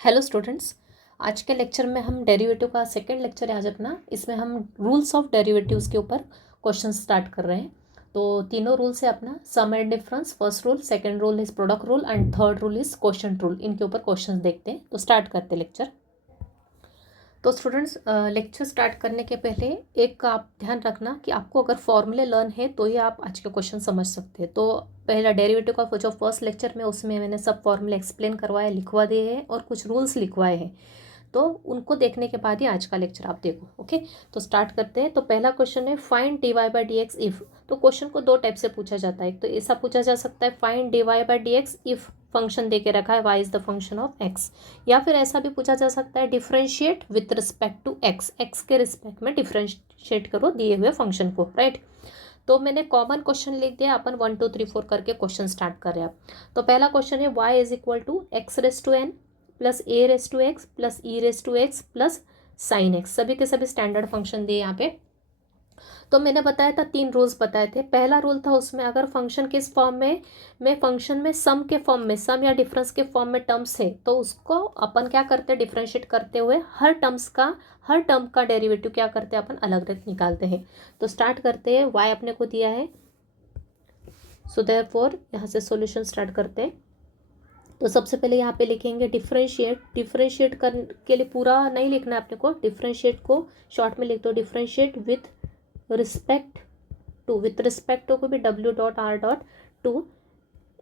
Hello students. आज के lecture में हम डेरिवेटिव का सेकंड लेक्चर है आज अपना। इसमें हम रूल्स ऑफ डेरिवेटिव्स के ऊपर क्वेश्चन स्टार्ट कर रहे हैं। तो तीनों रूल्स है अपना sum and difference, first rule, second rule is product rule and third rule is quotient rule. इनके ऊपर क्वेश्चन देखते हैं। तो स्टार्ट करते हैं लेक्चर। तो स्टूडेंट्स, लेक्चर स्टार्ट करने के पहले एक आप ध्यान रखना कि आपको अगर फॉर्मूले लर्न है तो ही आप आज के क्वेश्चन समझ सकते हैं। तो पहला डेरिवेटिव का जो फर्स्ट लेक्चर में उसमें मैंने सब फॉर्मूले एक्सप्लेन करवाया, लिखवा दिए हैं और कुछ रूल्स लिखवाए हैं। तो उनको देखने के बाद ही आज का लेक्चर आप देखो। ओके, तो स्टार्ट करते हैं। तो पहला क्वेश्चन है find D Y by D x if. तो क्वेश्चन को दो टाइप से पूछा जाता है। एक तो ऐसा पूछा जा सकता है find D Y by D x if function दे के रखा है y is the function of x, या फिर ऐसा भी पूछा जा सकता है differentiate with respect to x, x के रिस्पेक्ट में डिफरेंशिएट करो दिए हुए फंक्शन को, राइट। तो मैंने कॉमन क्वेश्चन लिख दिया, अपन 1 2 3 4 करके क्वेश्चन स्टार्ट कर रहे हैं आप। तो पहला क्वेश्चन है y is equal to x raise to n plus a raise to x plus e raise to x plus sine x. सभी के सभी स्टैंडर्ड फंक्शन दिए यहाँ पे। तो मैंने बताया था 3 रूल्स बताए थे। पहला रूल था उसमें अगर फंक्शन किस फॉर्म में फंक्शन में सम के फॉर्म में, सम या डिफरेंस के फॉर्म में टर्म्स है तो उसको अपन क्या करते हैं, डिफरेंशिएट करते हुए हर टर्म का डेरिवेटिव क्या करते हैं अपन, अलग अलग निकालते हैं। तो स्टार्ट करते हैं। वाई अपने को दिया है, सो देयरफॉर यहाँ से सॉल्यूशन स्टार्ट करते हैं। तो सबसे पहले यहाँ पे लिखेंगे डिफरेंशिएट कर के लिए पूरा नहीं लिखना है अपने को, डिफरेंशिएट को शॉर्ट में लिख दो, डिफरेंशिएट विथ रिस्पेक्ट टू को भी W dot R dot to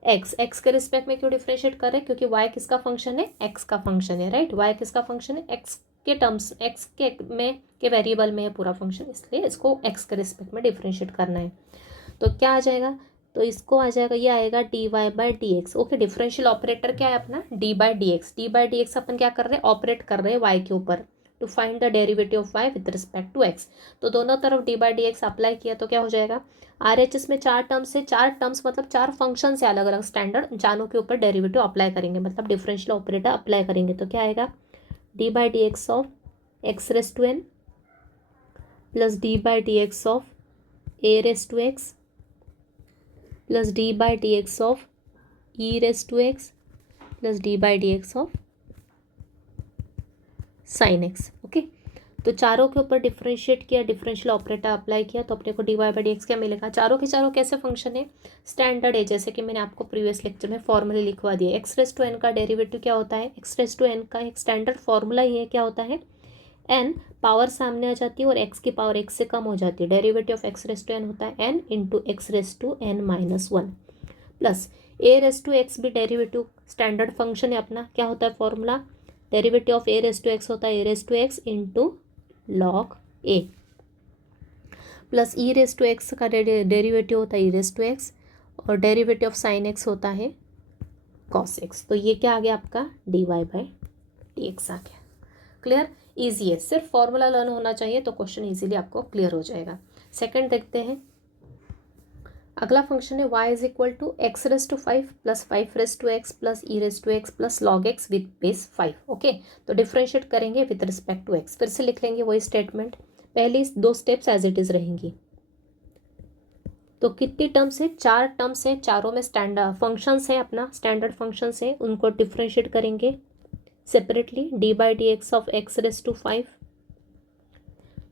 x. X के रिस्पेक्ट में क्यों डिफरेंशिएट कर रहे हैं, क्योंकि वाई किसका फंक्शन है, एक्स का फंक्शन है, राइट। वाई किसका फंक्शन है, एक्स के टर्म्स, एक्स के वेरिएबल में है पूरा फंक्शन, इसलिए इसको एक्स के रिस्पेक्ट में डिफरेंशिएट करना है। तो क्या आ जाएगा, तो इसको आ जाएगा, ये आएगा d Y by D x. Okay, differential operator क्या है अपना, d by D x. D by D x अपन क्या कर रहे हैं, ऑपरेट कर रहे हैं वाई के ऊपर to find the derivative of y with respect to x. तो दोनों तरफ d by D x apply किया तो क्या हो जाएगा, आर एच एस में 4 टर्म्स है, 4 टर्म्स मतलब 4 फंक्शन से अलग अलग स्टैंडर्ड जानों के ऊपर डेरिवेटिव अप्लाई करेंगे, मतलब डिफरेंशियल ऑपरेटर अप्लाई करेंगे। तो क्या आएगा, d by D x of x raise to n plus d by D x of a raise to x plus d by D x of e raise to x plus d by D x of sine x. Okay, तो चारों के ऊपर differentiate किया, differential operator apply किया, तो अपने को d Y by D x क्या मिलेगा, चारों के चारों कैसे फंक्शन है, स्टैंडर्ड है। जैसे कि मैंने आपको प्रीवियस लेक्चर में फॉर्मूले लिखवा दिया, एक्स रेस टू एन का डेरिवेटिव क्या होता है, एक्स रेस टू एन का एक स्टैंडर्ड फॉर्मूला ही है, क्या होता है, एन पावर सामने आ जाती है और एक्स की पावर एक्स से कम हो जाती है। Derivative of x raise to n होता है n into x raise to n minus 1 plus a raise to x भी डेरिवेटिव स्टैंडर्ड फंक्शन है अपना, क्या होता है formula, derivative of a raise to x होता है a raise to x into log a plus e raise to x का derivative होता है ई रेस टू एक्स और डेरिवेटिव ऑफ साइन एक्स होता है कॉस एक्स। तो ये क्या आ गया आपका, d Y by D x आ गया। क्लियर, ईजी है, सिर्फ फॉर्मूला लर्न होना चाहिए तो क्वेश्चन ईजिली आपको क्लियर हो जाएगा। सेकंड देखते हैं। अगला फंक्शन है y is equal to x raise to 5 plus 5 raise to x plus e raise to x plus log x with base 5। Okay, तो डिफरेंशिएट करेंगे विद रिस्पेक्ट टू एक्स। फिर से लिख लेंगे वही स्टेटमेंट, पहली 2 स्टेप्स एज इट इज रहेंगी। तो कितनी टर्म्स है, 4 टर्म्स है, चारों में स्टैंडर्ड फंक्शंस है अपना, स्टैंडर्ड फंक्शंस है, उनको डिफरेंशिएट करेंगे separately. D by D x of x raise to 5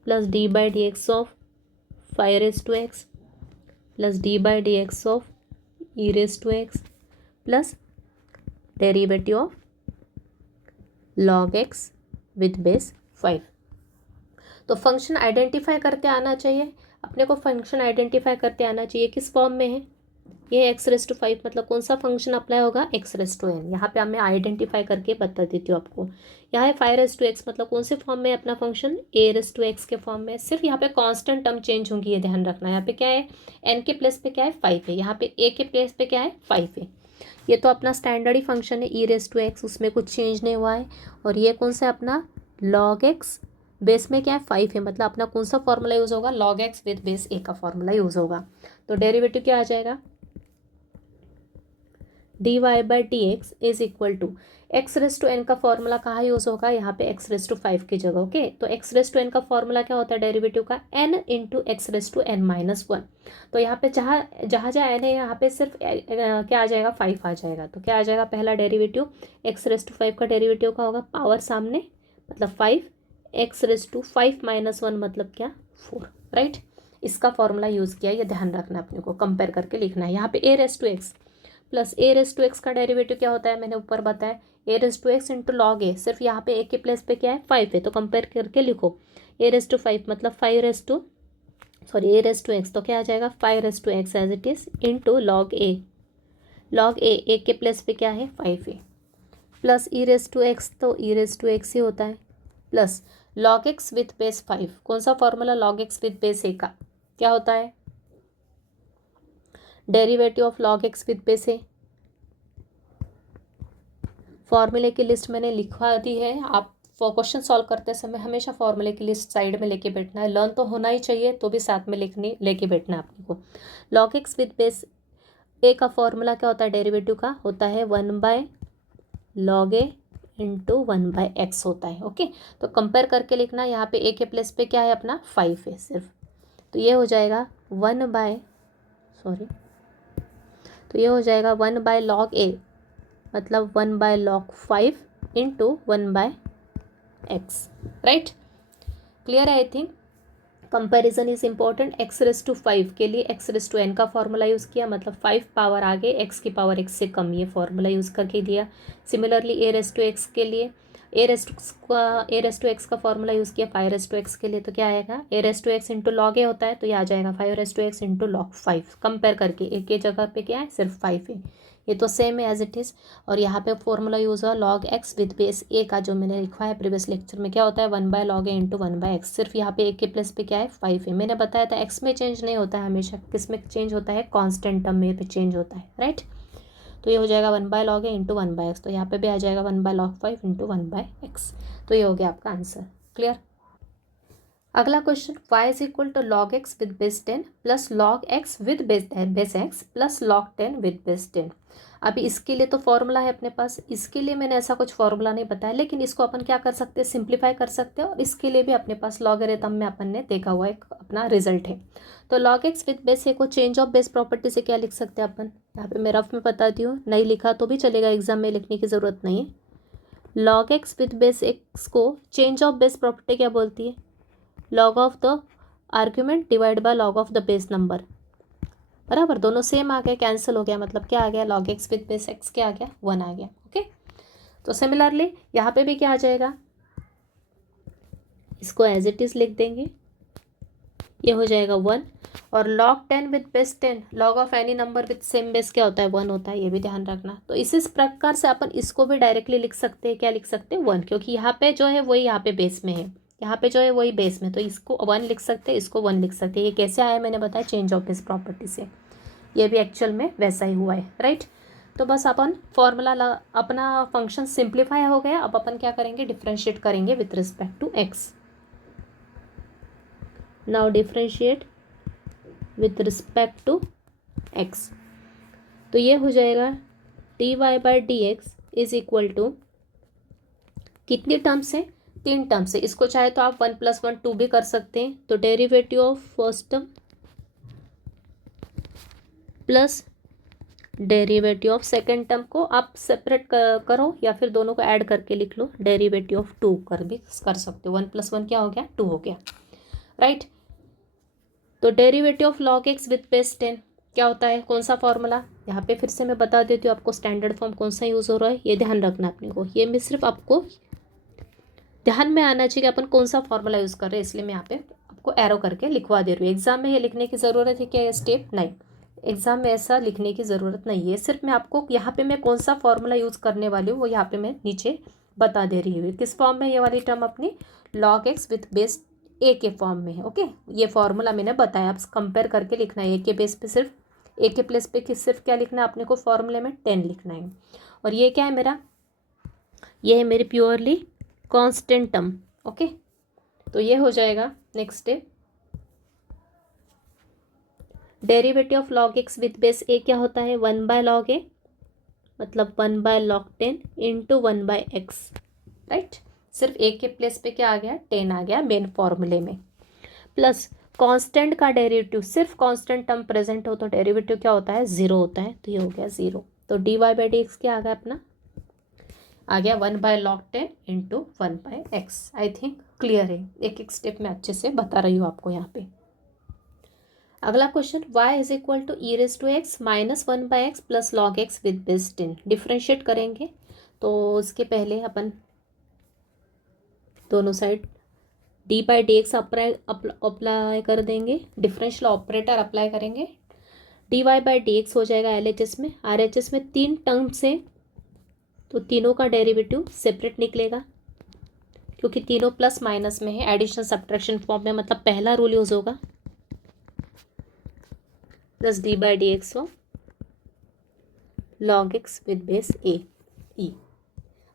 plus d by D x of 5 raise to x plus d by D x of e raise to x plus derivative of log x with base 5। तो function identify करते आना चाहिए अपने को, function identify करते आना चाहिए किस फॉर्म में है, ये एक्स रेस टू 5 मतलब कौन सा फंक्शन अप्लाई होगा, एक्स रेस टू एन। यहाँ पे मैं आइडेंटिफाई करके बता देती हूँ आपको। यहाँ है 5 रेस टू एक्स मतलब कौन से फॉर्म में अपना function, a raise to x के फॉर्म में। सिर्फ यहाँ पे कांस्टेंट टर्म चेंज होंगी, ये ध्यान रखना। यहाँ पे क्या है, एन के प्लेस पे क्या है 5 है, यहाँ पे ए के प्लेस पे क्या है 5 है। ये तो अपना स्टैंडर्ड ही फंक्शन है ई रेस टू एक्स, उसमें कुछ चेंज नहीं हुआ है। और ये कौन सा अपना लॉग एक्स, बेस में क्या है 5 है, मतलब अपना कौन सा फॉर्मूला यूज़ होगा, log x with base a का फॉर्मूला यूज़ होगा। तो डेरिवेटिव क्या आ जाएगा, d Y by D x is equal to x raise to n का फॉर्मूला कहाँ यूज़ होगा, यहाँ पे एक्स रेस टू 5 की जगह। ओके, तो एक्स रेस टू एन का फॉर्मूला क्या होता है डेरिवेटिव का, n into x raise to n minus 1। तो यहाँ पे जहाँ जहाँ जहाँ एन है यहाँ पे सिर्फ क्या आ जाएगा, 5 आ जाएगा। तो क्या आ जाएगा पहला डेरिवेटिव, एक्स रेस टू 5 का डेरिवेटिव का होगा पावर सामने मतलब 5, एक्स रेस टू 5 माइनस 1 मतलब क्या 4, राइट। इसका फॉर्मूला यूज़ किया, ये ध्यान रखना अपने को, कंपेयर करके लिखना है। यहाँ पे a raise to x plus a raise to x का डेरिवेटिव क्या होता है, मैंने ऊपर बताया a raise to x into log a, सिर्फ यहाँ पे ए के प्लेस पे क्या है 5 है, तो कंपेयर करके लिखो ए रेस टू 5 मतलब 5 raise to sorry a raise to x, तो क्या आ जाएगा 5 raise to x as it is into log a. Log a के प्लेस पे क्या है 5 है, plus e raise to x, तो ई रेस टू एक्स ही होता है, plus log x with base 5। कौन सा फॉर्मूला, log x with base a का क्या होता है, derivative of log x with base ए। फॉर्मूले की लिस्ट मैंने लिखवा दी है, आप क्वेश्चन सॉल्व करते समय हमेशा फॉर्मूले की लिस्ट साइड में लेके बैठना है, लर्न तो होना ही चाहिए, तो भी साथ में लिखनी लेके बैठना है आपने को। Log x with base a का फॉर्मूला क्या होता है, डेरिवेटिव का होता है 1 लॉग ए इंटू 1/x होता है। ओके, तो कंपेयर करके लिखना, यहाँ पे ए के प्लेस पे क्या है अपना 5 है सिर्फ, तो ये हो जाएगा 1 लॉग ए मतलब 1/log 5 into 1/x, right. Clear है I think. Comparison is important. X raise to 5 के लिए एक्स रेस टू एन का फॉर्मूला यूज़ किया, मतलब 5 पावर आगे एक्स की पावर x से कम, ये फॉर्मूला यूज़ करके दिया। Similarly a raise to x के लिए ए रेस टू एक्स का फॉर्मूला यूज़ किया 5 रेस टू एक्स के लिए, तो क्या आएगा a raise to x into log a होता है, तो ये आ जाएगा 5 raise to x into log 5। Compare करके एक के जगह पे क्या है सिर्फ 5 है, ये तो सेम है एज इट इज़। और यहाँ पे फॉर्मूला यूज़ हुआ log x with base a का, जो मैंने लिखा है प्रीवियस लेक्चर में, क्या होता है 1/log ए इंटू 1/x। सिर्फ यहाँ पे ए के प्लस पे क्या है 5 है, मैंने बताया था एक्स में चेंज नहीं होता है हमेशा, किस में चेंज होता है कांस्टेंट टर्म में पे चेंज होता है, राइट। तो ये हो जाएगा 1/log ए इंटू 1/x, तो यहाँ पे भी आ जाएगा 1/log 5 इंटू 1/x। तो ये हो गया आपका आंसर। क्लियर। अगला question, y is equal to log x with base 10 plus log x with base x plus log 10 with base 10। अभी इसके लिए तो फॉर्मूला है अपने पास, इसके लिए मैंने ऐसा कुछ फॉर्मूला नहीं बताया, लेकिन इसको अपन क्या कर सकते हैं सिंप्लीफाई कर सकते हैं, और इसके लिए भी अपने पास लॉगरिथम में अपन ने देखा हुआ एक अपना रिजल्ट है। तो log x विद बेस ए को चेंज ऑफ बेस प्रॉपर्टी से क्या लिख सकते हैं अपन, यहाँ पे मैं रफ में बताती हूँ, नहीं लिखा तो भी चलेगा, एग्जाम में लिखने की ज़रूरत नहीं है। log x with base x को चेंज ऑफ बेस प्रॉपर्टी क्या बोलती है, log of the argument divide by log of the base number, बराबर, दोनों सेम आ गया, कैंसिल हो गया, मतलब क्या आ गया log x with base x क्या आ गया 1 आ गया। ओके, तो सिमिलरली यहाँ पे भी क्या आ जाएगा, इसको एज इट इज़ लिख देंगे, ये हो जाएगा 1। और log 10 with base 10, log of any number with same base क्या होता है 1 होता है, ये भी ध्यान रखना। तो इस प्रकार से अपन इसको भी डायरेक्टली लिख सकते हैं, क्या लिख सकते हैं 1, क्योंकि यहाँ पे जो है वही यहाँ पे बेस में है, यहाँ पे जो है वही बेस में, तो इसको 1 लिख सकते हैं, इसको 1 लिख सकते हैं। ये कैसे आया मैंने बताया चेंज ऑफ बेस प्रॉपर्टी से, ये भी एक्चुअल में वैसा ही हुआ है, राइट। तो बस अपन फॉर्मूला अपना फंक्शन सिंप्लीफाई हो गया, अब अपन क्या करेंगे डिफ्रेंशिएट करेंगे with respect to x. Now differentiate with respect to x, तो ये हो जाएगा d Y by D x is equal to कितनी टर्म्स है, 3 टर्म्स है। इसको चाहे तो आप 1 + 1 2 भी कर सकते हैं, तो derivative of first term plus derivative of second term को आप सेपरेट करो या फिर दोनों को ऐड करके लिख लो, डेरिवेटिव ऑफ 2 कर भी कर सकते हो। 1 + 1 क्या हो गया 2 हो गया, राइट। तो derivative of log x with base 10 क्या होता है, कौन सा फॉर्मूला, यहाँ पे फिर से मैं बता देती हूँ आपको स्टैंडर्ड फॉर्म कौन सा यूज़ हो रहा है, ये ध्यान रखना अपने को, ये मैं सिर्फ आपको ध्यान में आना चाहिए कि अपन कौन सा फॉर्मूला यूज़ कर रहे हैं, इसलिए मैं यहाँ पे आपको एरो करके लिखवा दे रही हूँ। एग्जाम में ये लिखने की ज़रूरत है क्या ये स्टेप, नहीं, एग्जाम में ऐसा लिखने की ज़रूरत नहीं है, सिर्फ मैं आपको यहाँ पे मैं कौन सा फॉर्मूला यूज़ करने वाली हूँ वो यहाँ पे मैं नीचे बता दे रही हूँ। किस फॉर्म में ये वाली टर्म अपनी log x with base a के फॉर्म में है। ओके, ये फॉर्मूला मैंने बताया, आप कंपेयर करके लिखना है, ए के बेस पे सिर्फ ए के प्लेस पे सिर्फ क्या लिखना है अपने को फॉर्मूले में 10 लिखना है। और ये क्या है मेरा, ये है मेरी प्योरली कांस्टेंट टर्म। ओके, तो ये हो जाएगा next step, derivative of log x with base a क्या होता है 1/log ए मतलब 1/log 10 इंटू 1/x, राइट। सिर्फ एक के प्लेस पे क्या आ गया, 10 आ गया मेन फॉर्मूले में। प्लस कांस्टेंट का डेरिवेटिव, सिर्फ कांस्टेंट टर्म प्रेजेंट हो तो डेरिवेटिव क्या होता है, 0 होता है, तो ये हो गया 0। तो dy/dx क्या आ गया अपना, आ गया 1/log 10 इंटू 1/x। आई थिंक क्लियर है, एक एक स्टेप में अच्छे से बता रही हूँ आपको यहाँ पे। अगला question, y is equal to e⁻x minus 1/x plus log x with base 10। Differentiate करेंगे तो उसके पहले अपन दोनों साइड dy/dx अप्लाई कर देंगे, डिफरेंशियल ऑपरेटर अप्लाई करेंगे। dy/dx हो जाएगा LHS में, RHS में 3 टर्म से, तो तीनों का डेरिवेटिव सेपरेट निकलेगा क्योंकि तीनों प्लस माइनस में है, एडिशन सब्ट्रैक्शन फॉर्म में, मतलब पहला रूल यूज होगा, plus dy/dx of log x with base a e.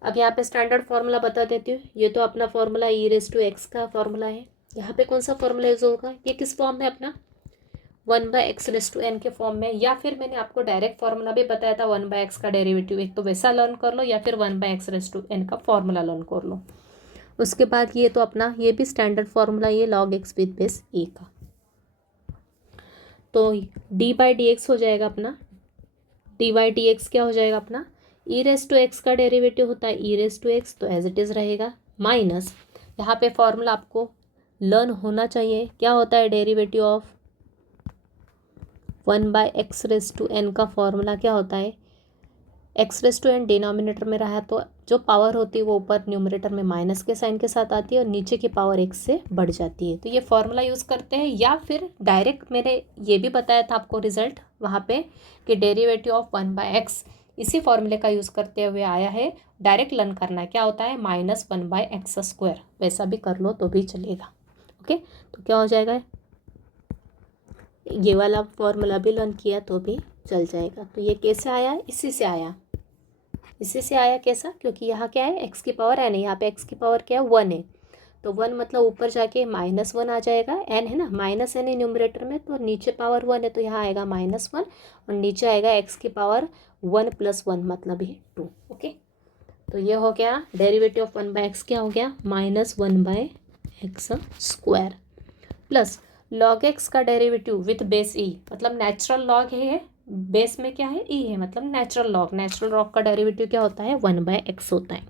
अब यहाँ पे स्टैंडर्ड फार्मूला बता देती हूँ, ये तो अपना फार्मूला e⁻x का फार्मूला है। यहाँ पे कौन सा फार्मूला यूज होगा, ये किस फॉर्म में अपना 1/x⁻n के फॉर्म में, या फिर मैंने आपको डायरेक्ट फार्मूला भी बताया था 1/x का डेरिवेटिव, एक तो वैसा लर्न कर लो या फिर 1/x⁻n का फार्मूला लर्न कर लो। उसके बाद ये तो अपना ये भी स्टैंडर्ड फार्मूला, ये log x with base a का। तो dy/dx हो जाएगा अपना, dy/dx क्या हो जाएगा अपना, e⁻x का डेरिवेटिव होता है e⁻x, तो एज इट इज़ रहेगा, माइनस यहाँ पे फॉर्मूला आपको लर्न होना चाहिए, क्या होता है डेरिवेटिव ऑफ 1/x⁻n का फॉर्मूला क्या होता है, x⁻n डिनोमिनेटर में रहा तो जो पावर होती है वो ऊपर न्यूमरेटर में माइनस के साइन के साथ आती है और नीचे की पावर x से बढ़ जाती है। तो ये फॉर्मूला यूज़ करते हैं, या फिर डायरेक्ट मैंने ये भी बताया था आपको रिजल्ट वहाँ पे कि डेरिवेटिव ऑफ 1/x इसी फॉर्मूले का यूज़ करते हुए आया है। डायरेक्ट लर्न करना है, क्या होता है -1/x², वैसा भी कर लो तो भी चलेगा। ओके, तो क्या हो जाएगा, ये वाला फॉर्मूला भी लर्न किया तो भी चल जाएगा। तो ये कैसे आया, इसी से आया, इसी से आया। कैसा, क्योंकि यहाँ क्या है x की पावर n है, यहाँ पे x की पावर क्या है 1 है, तो 1 मतलब ऊपर जाके -1 आ जाएगा, n है ना, -n है न्यूमरेटर में, तो नीचे पावर 1 है तो यहाँ आएगा -1 और नीचे आएगा x की पावर 1 + 1 मतलब ये 2। ओके, तो ये हो गया डेरिवेटिव ऑफ 1/x क्या हो गया, -1/x² प्लस log x का डेरिवेटिव विथ बेस e, मतलब नेचुरल लॉग है, बेस में क्या है e है, मतलब नेचुरल लॉग का डेरिवेटिव क्या होता है 1/x होता है।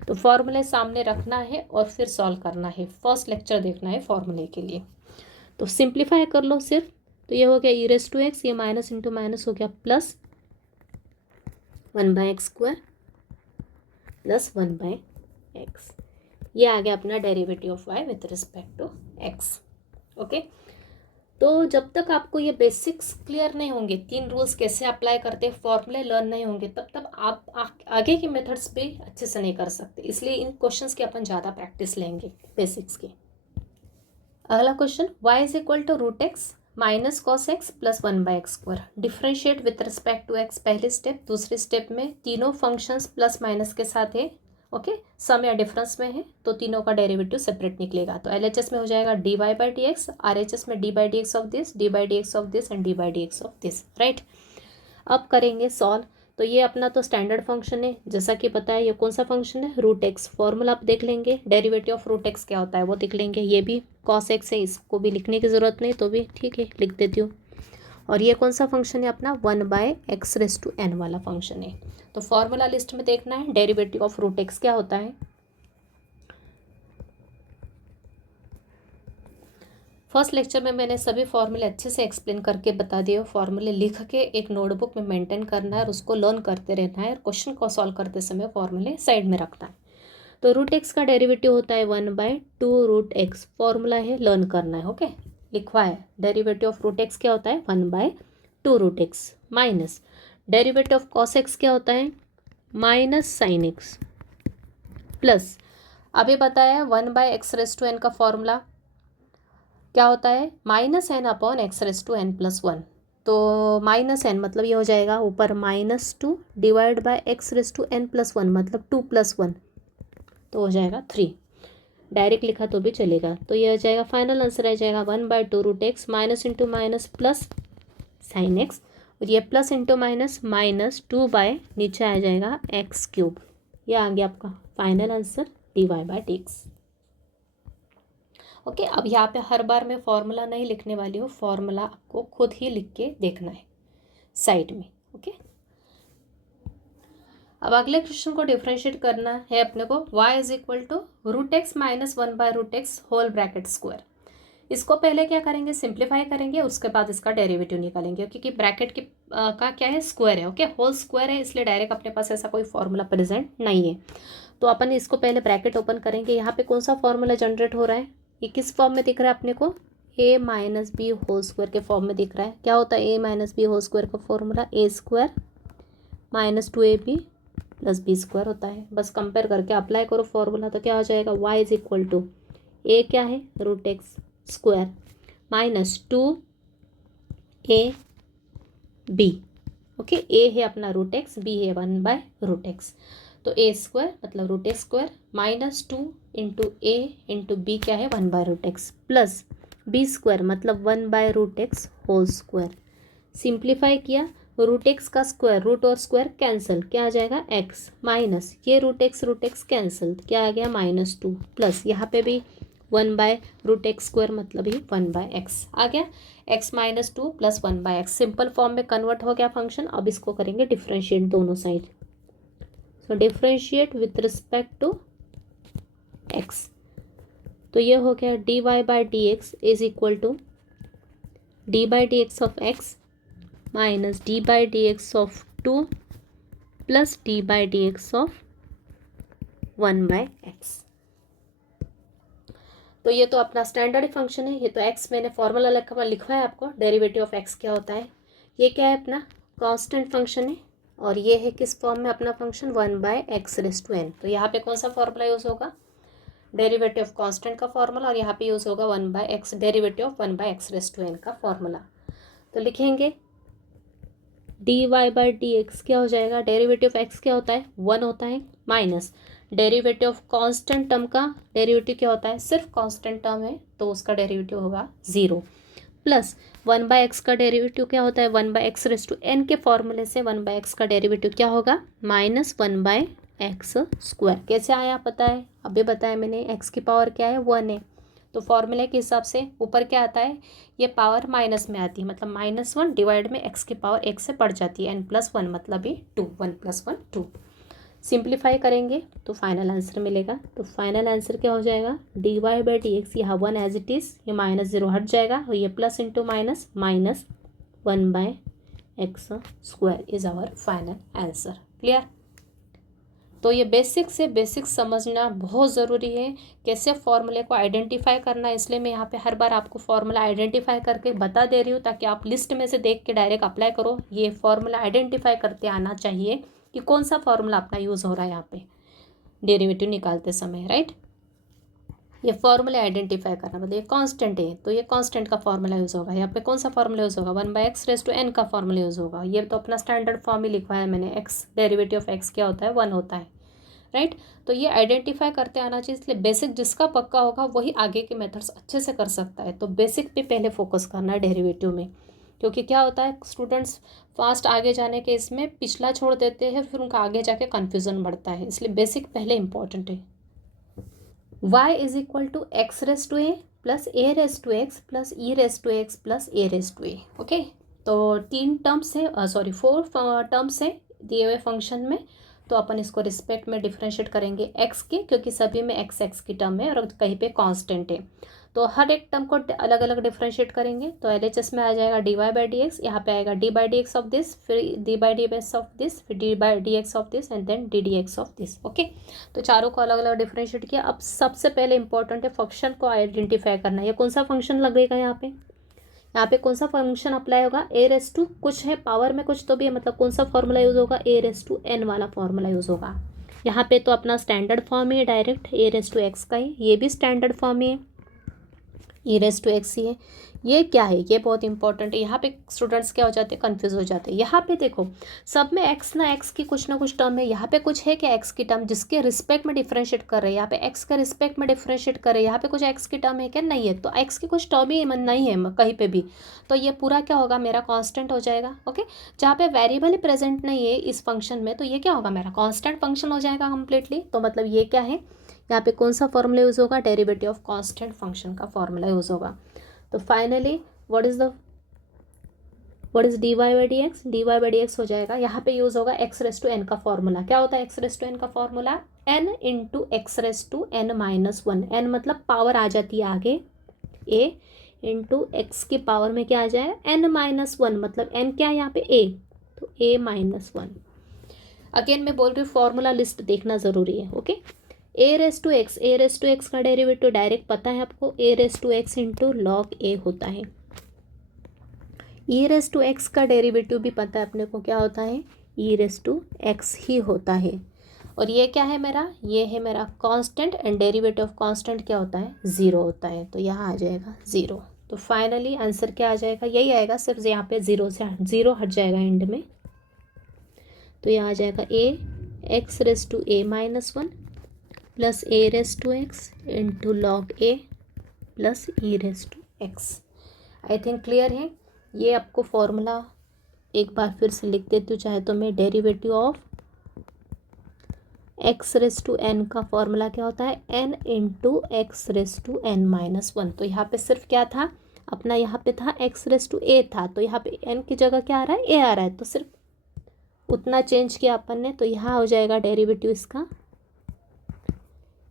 तो फॉर्मूले सामने रखना है और फिर सॉल्व करना है, फर्स्ट लेक्चर देखना है फॉर्मूले के लिए। तो सिंप्लीफाई कर लो सिर्फ, तो ये हो गया e⁻x, ये माइनस इंटू माइनस हो गया प्लस 1/x² प्लस 1/x, ये आ गया अपना derivative of y with respect to x। Okay, तो जब तक आपको ये बेसिक्स क्लियर नहीं होंगे, 3 रूल्स कैसे अप्लाई करते हैं, फॉर्मूले लर्न नहीं होंगे, तब तक आप आगे के मेथड्स भी अच्छे से नहीं कर सकते। इसलिए इन क्वेश्चंस की अपन ज़्यादा प्रैक्टिस लेंगे बेसिक्स के। अगला question, y is equal to √x minus cos x plus 1/x²। Differentiate with respect to x पहले स्टेप, दूसरे स्टेप में तीनों फंक्शंस प्लस माइनस के साथ है, ओके, सम या डिफरेंस में है, तो तीनों का डेरिवेटिव सेपरेट निकलेगा। तो LHS में हो जाएगा dy/dx, RHS में dy/dx of this, dy/dx of this and dy/dx of this, right. अब करेंगे सॉल्व, तो ये अपना तो स्टैंडर्ड फंक्शन है, जैसा कि पता है ये कौन सा फंक्शन है, √x। फॉर्मूला आप देख लेंगे, डेरिवेटिव ऑफ √x क्या होता है वो देख लेंगे। ये भी cos x है, इसको भी लिखने की ज़रूरत नहीं, तो भी ठीक है लिख देती हूँ। और ये कौन सा फंक्शन है अपना 1/x⁻n वाला फंक्शन है। तो फॉर्मूला लिस्ट में देखना है, डेरिवेटिव ऑफ √x क्या होता है। फर्स्ट लेक्चर में मैंने सभी फॉर्मूले अच्छे से एक्सप्लेन करके बता दिए। फॉर्मूले लिख के एक नोटबुक में मेंटेन करना है और उसको लर्न करते रहना है, और क्वेश्चन को सॉल्व करते समय फॉर्मूले साइड में रखना है। तो √x का डेरिवेटिव होता है 1/2√x, फॉर्मूला है, लर्न करना है। ओके, लिखवा है, डेरिवेटिव ऑफ √x क्या होता है 1/2√x minus derivative of cos x क्या होता है -sin x प्लस अभी बताया 1/x⁻n का फॉर्मूला क्या होता है -n/x⁻n+1। तो -n मतलब ये हो जाएगा ऊपर -2 डिवाइड बाय x⁻n+1 मतलब 2+1, तो हो जाएगा 3। डायरेक्ट लिखा तो भी चलेगा। तो ये हो जाएगा, फाइनल आंसर आ जाएगा 1/2√x minus into minus plus sin x, और ये प्लस इंटू माइनस माइनस 2 नीचे आ जाएगा एक्स क्यूब। ये आ गया आपका फाइनल आंसर dy/dx। ओके, अब यहाँ पे हर बार मैं फॉर्मूला नहीं लिखने वाली हूँ, फॉर्मूला आपको खुद ही लिख के देखना है साइड में। ओके, अब अगले क्वेश्चन को डिफरेंशिएट करना है अपने को। y is equal to √x minus 1/√x whole bracket square. इसको पहले क्या करेंगे, सिंप्लीफाई करेंगे, उसके बाद इसका डेरिवेटिव निकालेंगे, क्योंकि ब्रैकेट की का क्या है, स्क्वायर है। ओके, होल स्क्वायर है, इसलिए डायरेक्ट अपने पास ऐसा कोई फॉर्मूला प्रेजेंट नहीं है। तो अपन इसको पहले ब्रैकेट ओपन करेंगे। यहाँ पे कौन सा फॉर्मूला जनरेट हो रहा है, ये किस फॉर्म में दिख रहा है अपने को, a minus b whole square के फॉर्म में दिख रहा है। क्या होता है a minus b whole square का formula, a² minus 2ab plus b² होता है। बस कंपेयर करके अप्लाई करो फॉर्मूला, तो क्या हो जाएगा, y is equal to a क्या है √x² minus 2ab। Okay, a है अपना √x, b है 1/√x, तो a² मतलब √x² minus 2 into a into b क्या है 1/√x प्लस b² मतलब 1/√x होल स्क्वायर। सिंप्लीफाई किया, √x का स्क्वायर, रूट और स्क्वायर कैंसिल, क्या आ जाएगा x माइनस ये √x कैंसिल, क्या आ गया -2 प्लस यहाँ पे भी 1/√x² मतलब ही 1/x आ गया, x minus 2 plus 1/x simple form में कन्वर्ट हो गया फंक्शन। अब इसको करेंगे डिफ्रेंशिएट दोनों side. So differentiate with respect to x, तो ये हो गया dy/dx is equal to d/dx of x minus d/dx of 2 plus d/dx of 1/x। तो ये तो अपना स्टैंडर्ड फंक्शन है। ये तो x मैंने फॉर्मूला लिखवा है आपको, डेरिवेटिव ऑफ x क्या होता है। ये क्या है अपना कांस्टेंट फंक्शन है, और ये है किस फॉर्म में अपना फंक्शन 1/x⁴n। तो यहाँ पे कौन सा फॉर्मूला यूज़ होगा, डेरिवेटिव ऑफ कांस्टेंट का फॉर्मूला, और यहाँ पे यूज़ होगा 1/x डेरिवेटिव ऑफ 1/x⁴n का फॉर्मूला। तो लिखेंगे dy/dx क्या हो जाएगा, डेरिवेटिव ऑफ x क्या होता है 1 होता है, minus derivative of constant term का डेरिवेटिव क्या होता है, सिर्फ कांस्टेंट टर्म है तो उसका डेरिवेटिव होगा 0, प्लस 1/x का डेरिवेटिव क्या होता है 1/x⁴n के फॉर्मूले से 1/x का डेरिवेटिव क्या होगा माइनस 1/x²। कैसे आया पता है, अभी बताया मैंने, x की पावर क्या है 1 है, तो फॉर्मूले के हिसाब से ऊपर क्या आता है, ये पावर माइनस में आती है, मतलब -1 डिवाइड में x की पावर 1 से बढ़ जाती है, n+1 मतलब ये 2, 1 + 1 2। सिंप्लीफाई करेंगे तो फाइनल आंसर मिलेगा। तो फाइनल आंसर क्या हो जाएगा, dy/dx, यहाँ 1 एज इट इज़, ये -0 हट जाएगा, और ये plus into minus minus 1/x² is our final answer. Clear. तो ये बेसिक से बेसिक समझना बहुत ज़रूरी है, कैसे फॉर्मूले को आइडेंटिफाई करना है। इसलिए मैं यहाँ पे हर बार आपको फॉर्मूला आइडेंटिफाई करके बता दे रही हूँ, ताकि आप लिस्ट में से देख के डायरेक्ट अप्लाई करो। ये फॉर्मूला आइडेंटिफाई करते आना चाहिए कि कौन सा फॉर्मूला अपना यूज़ हो रहा है यहाँ पे डेरिवेटिव निकालते समय, राइट। ये फॉर्मूला आइडेंटिफाई करना, मतलब ये कांस्टेंट है तो ये कांस्टेंट का फॉर्मूला यूज़ होगा। यहाँ पे कौन सा फॉर्मूला यूज़ होगा, 1/x⁴n का फॉर्मूला यूज़ होगा। ये तो अपना स्टैंडर्ड फॉर्म ही लिखवाया मैंने, x डेरिवेटिव ऑफ x क्या होता है 1 होता है, राइट। तो ये आइडेंटिफाई करते आना चाहिए। इसलिए बेसिक जिसका पक्का होगा वही आगे के मेथड्स अच्छे से कर सकता है। तो बेसिक पे पहले फोकस करना है डेरिवेटिव में, क्योंकि क्या होता है स्टूडेंट्स फास्ट आगे जाने के इसमें पिछला छोड़ देते हैं, फिर उनका आगे जाके कन्फ्यूज़न बढ़ता है। इसलिए बेसिक पहले इंपॉर्टेंट है। y is equal to x⁴a plus a⁴x plus e⁴x plus a⁴a। Okay, तो 3 टर्म्स है, 4 टर्म्स है दिए हुए फंक्शन में। तो अपन इसको रिस्पेक्ट में डिफ्रेंशिएट करेंगे x के, क्योंकि सभी में x की टर्म है और कहीं पे कांस्टेंट है। तो हर एक टर्म को अलग अलग डिफ्रेंशिएट करेंगे। तो LHS में आ जाएगा dy/dx, यहाँ पे आएगा d/dx ऑफ दिस, फिर d/dx ऑफ दिस, फिर d/dx of this and then ddx of this. Okay, तो चारों को अलग अलग डिफ्रेंशिएट किया। अब सबसे पहले इंपॉर्टेंट है फंक्शन को आइडेंटिफाई करना। ये कौन सा फंक्शन लगेगा यहाँ पे कौन सा फंक्शन अप्लाई होगा, a⁻² कुछ है पावर में कुछ तो भी है, मतलब कौन सा फॉर्मूला यूज़ होगा, a⁻n वाला फॉर्मूला यूज़ होगा। यहाँ पे तो अपना स्टैंडर्ड फॉर्म है डायरेक्ट a⁻x का ही, ये भी स्टैंडर्ड फॉर्म है e⁻x ही है। ये क्या है, ये बहुत इंपॉर्टेंट है। यहाँ पे स्टूडेंट्स क्या हो जाते हैं, कंफ्यूज हो जाते हैं। यहाँ पे देखो सब में एक्स ना एक्स की कुछ ना कुछ टर्म है, यहाँ पे कुछ है क्या एक्स की टर्म जिसके रिस्पेक्ट में डिफरेंशिएट कर रहे हैं, यहाँ पे एक्स के रिस्पेक्ट में डिफरेंशिएट कर रहे हैं, यहाँ पे कुछ एक्स की टर्म है क्या, नहीं है। तो एक्स की कुछ टर्म ही नहीं है कहीं पे भी, तो ये पूरा क्या होगा मेरा कॉन्स्टेंट हो जाएगा। ओके, जहाँ पे वेरिएबल प्रेजेंट नहीं है इस फंक्शन में, तो ये क्या होगा मेरा कॉन्स्टेंट फंक्शन हो जाएगा कम्प्लीटली। तो मतलब ये क्या है, यहाँ पे कौन सा फॉर्मूला यूज़ होगा, डेरिवेटिव ऑफ कॉन्स्टेंट फंक्शन का फॉर्मूला यूज़ होगा। तो finally what is dy by D x, dy by D x हो जाएगा। यहाँ पे यूज होगा एक्स रेस टू एन का फॉर्मूला। क्या होता है एक्स रेस टू एन का formula, n into x raise to n minus one. N मतलब पावर आ जाती है आगे, ए इंटू एक्स की पावर में क्या आ जाए एन माइनस वन, मतलब एन क्या है यहाँ पे ए, तो ए माइनस वन। अगेन मैं बोल रही हूँ फॉर्मूला लिस्ट देखना ज़रूरी है। Okay, a raise to x का डेरिवेटिव डायरेक्ट पता है आपको, a raise to x into log a होता है। ई रेस टू एक्स का डेरिवेटिव भी पता है अपने को, क्या होता है ई रेस टू एक्स ही होता है। और ये क्या है मेरा, ये है मेरा constant, and derivative of constant क्या होता है, ज़ीरो होता है। तो यहाँ आ जाएगा ज़ीरो। तो फाइनली आंसर क्या आ जाएगा, यही आएगा, सिर्फ यहाँ पे ज़ीरो हट जाएगा एंड में। तो यहाँ आ जाएगा a x raise to a minus one plus a raise to x into log a plus e raise to x. I think clear है। ये आपको फॉर्मूला एक बार फिर से लिख देती हूँ चाहे तो मैं, derivative of x raise to n का फॉर्मूला क्या होता है, n into x raise to n minus one. तो यहाँ पे सिर्फ क्या था अपना, यहाँ पे था एक्स रेस टू ए था, तो यहाँ पे एन की जगह क्या आ रहा है, ए आ रहा है, तो सिर्फ उतना चेंज किया अपन ने। तो यहाँ हो जाएगा डेरिवेटिव इसका,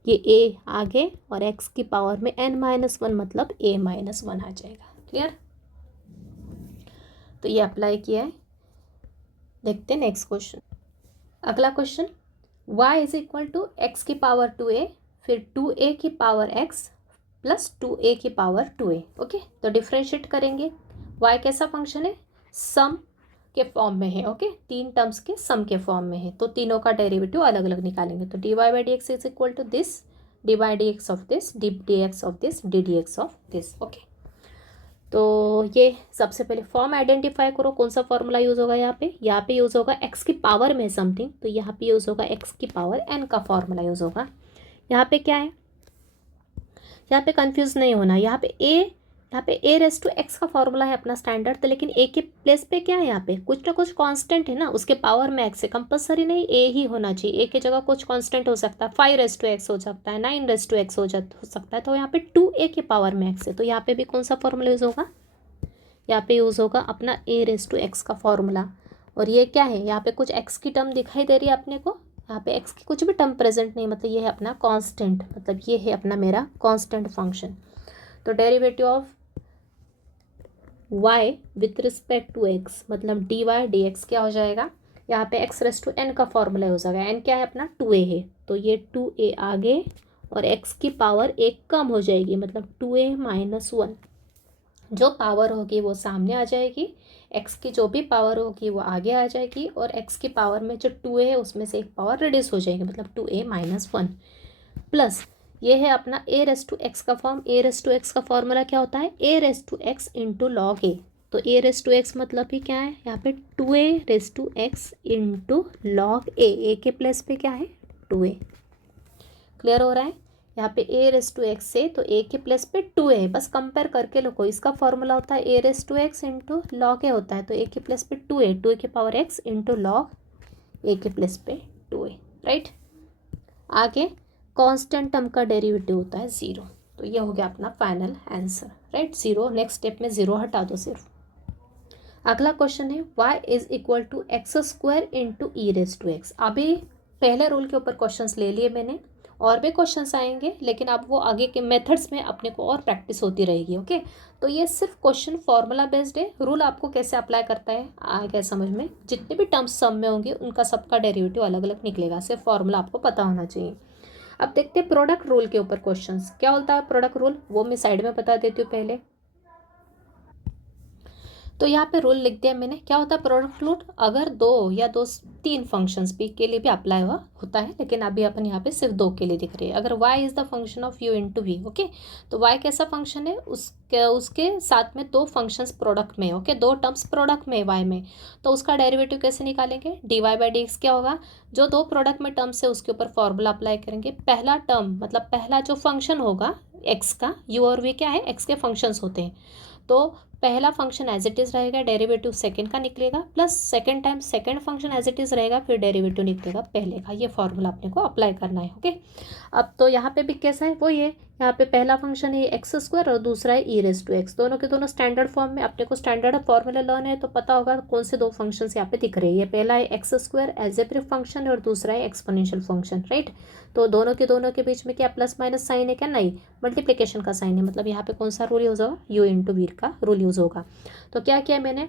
ये ए आगे और एक्स की पावर में एन माइनस वन, मतलब ए माइनस वन आ जाएगा। क्लियर, तो ये अप्लाई किया है। देखते हैं नेक्स्ट क्वेश्चन। अगला question, y is equal to x की पावर 2a, फिर 2a की पावर x प्लस 2a की पावर 2a। ओके, तो डिफ्रेंशिएट करेंगे। y कैसा फंक्शन है, सम के फॉर्म में है। ओके, तीन टर्म्स के सम के फॉर्म में है, तो तीनों का डेरिवेटिव अलग अलग निकालेंगे। तो dy by D x is equal to this, d by D x of this, d x of this, d x of this. Okay, तो ये सबसे पहले फॉर्म आइडेंटिफाई करो, कौन सा फॉर्मूला यूज़ होगा यहाँ पे यूज़ होगा एक्स की पावर में समथिंग, तो यहाँ पे यूज़ होगा एक्स की पावर एन का फॉर्मूला यूज़ होगा। यहाँ पे क्या है, यहाँ पे कंफ्यूज नहीं होना, यहाँ पे ए रेस टू एक्स का फॉर्मूला है अपना स्टैंडर्ड, तो लेकिन ए के प्लेस पे क्या है, यहाँ पे कुछ ना कुछ कांस्टेंट है ना, उसके पावर में एक्स है, कंपलसरी नहीं ए ही होना चाहिए, ए की जगह कुछ कांस्टेंट हो सकता है, 5 रेस टू एक्स हो सकता है, 9 रेस टू एक्स हो सकता है, तो यहाँ पे 2a के पावर में एक्स है, तो यहाँ पे भी कौन सा फॉर्मूला यूज़ होगा, यहाँ पे यूज़ होगा अपना ए रेस टू एक्स का फॉर्मूला। और ये क्या है, यहाँ पे कुछ एक्स की टर्म दिखाई दे रही है अपने को, यहाँ पे एक्स की कुछ भी टर्म प्रेजेंट नहीं, मतलब ये है अपना कांस्टेंट, मतलब ये है अपना मेरा कांस्टेंट फंक्शन। तो derivative of y with respect to x, मतलब डी वाई डी एक्स क्या हो जाएगा, यहाँ पे x रेस टू n का फॉर्मूला हो जाएगा। n क्या है अपना 2a है, तो ये 2a आगे और x की पावर एक कम हो जाएगी, मतलब 2a माइनस वन। जो पावर होगी वो सामने आ जाएगी, x की जो भी पावर होगी वो आगे आ जाएगी, और x की पावर में जो 2a है उसमें से एक पावर रिड्यूस हो जाएगी, मतलब 2a माइनस वन। प्लस ये है अपना ए रेस टू एक्स का form. A raise to x का फॉर्मूला क्या होता है, a raise to x into log a. तो ए रेस टू एक्स मतलब ही क्या है, यहाँ पे 2a raise to x into log a के प्लेस पे क्या है 2a। क्लियर हो रहा है, यहाँ पे ए रेस टू एक्स है तो ए के प्लेस पे 2a है, बस कंपेयर करके लो। इसका फॉर्मूला होता है a raise to x into log a होता है, तो ए के प्लेस पे 2a की power x into log a के प्लेस पे 2a। राइट, आगे कांस्टेंट टर्म का डेरिवेटिव होता है ज़ीरो, तो ये हो गया अपना final answer. Right, zero, next step में ज़ीरो हटा दो सिर्फ। अगला क्वेश्चन है y is equal to x square into e raise to x. अभी पहले रूल के ऊपर क्वेश्चंस ले लिए मैंने, और भी क्वेश्चंस आएंगे, लेकिन अब वो आगे के मेथड्स में अपने को और प्रैक्टिस होती रहेगी। ओके, तो ये सिर्फ क्वेश्चन फॉर्मूला बेस्ड है, रूल आपको कैसे अप्लाई करता है आ गया समझ में। जितने भी टर्म्स सम में होंगे उनका सबका डेरिवेटिव अलग अलग निकलेगा, सिर्फ फॉर्मूला आपको पता होना चाहिए। अब देखते हैं प्रोडक्ट रूल के ऊपर क्वेश्चंस क्या होता है। प्रोडक्ट रूल वो मैं साइड में बता देती हूँ पहले। तो यहाँ पे रूल लिख दिया मैंने। क्या होता है प्रोडक्ट रूल? अगर दो या दो तीन फंक्शंस पी के लिए भी अप्लाई हुआ होता है, लेकिन अभी अपन यहाँ पे सिर्फ दो के लिए दिख रही है। अगर y is the function of u into v, okay, तो y कैसा फंक्शन है? उसके साथ में दो फंक्शंस प्रोडक्ट में, ओके, दो टर्म्स प्रोडक्ट में y में, तो उसका डेरिवेटिव कैसे निकालेंगे? dy बाई डी एक्स क्या होगा? जो दो प्रोडक्ट में टर्म्स है उसके ऊपर फॉर्मूला अप्लाई करेंगे। पहला टर्म मतलब पहला जो फंक्शन होगा x का, u और v क्या है? x के फंक्शंस होते हैं, तो पहला फंक्शन एज इट इज़ रहेगा, डेरिवेटिव सेकंड का निकलेगा, plus second time second function as it is रहेगा, फिर डेरिवेटिव निकलेगा पहले का। ये फॉर्मूला अपने को अप्लाई करना है, ओके। अब तो यहाँ पे भी कैसा है वो, ये यहाँ पे पहला फंक्शन है एक्स स्क्वायर और दूसरा है ई रेस टू एक्स, दोनों के दोनों स्टैंडर्ड फॉर्म में। अपने को स्टैंडर्ड फॉर्मूला लर्न है तो पता होगा कौन से दो फंक्शंस यहाँ पे दिख रहे हैं। ये पहला है एक्स स्क्वायर एल्जेब्रिक फंक्शन है और दूसरा है एक्सपोनेंशियल फंक्शन, राइट। तो दोनों के बीच में क्या प्लस माइनस साइन है क्या? नहीं, मल्टीप्लिकेशन का साइन है। मतलब यहाँ पे कौन सा रूल यूज़ होगा? यू इंटू वी का रूल यूज़ होगा। तो क्या किया मैंने?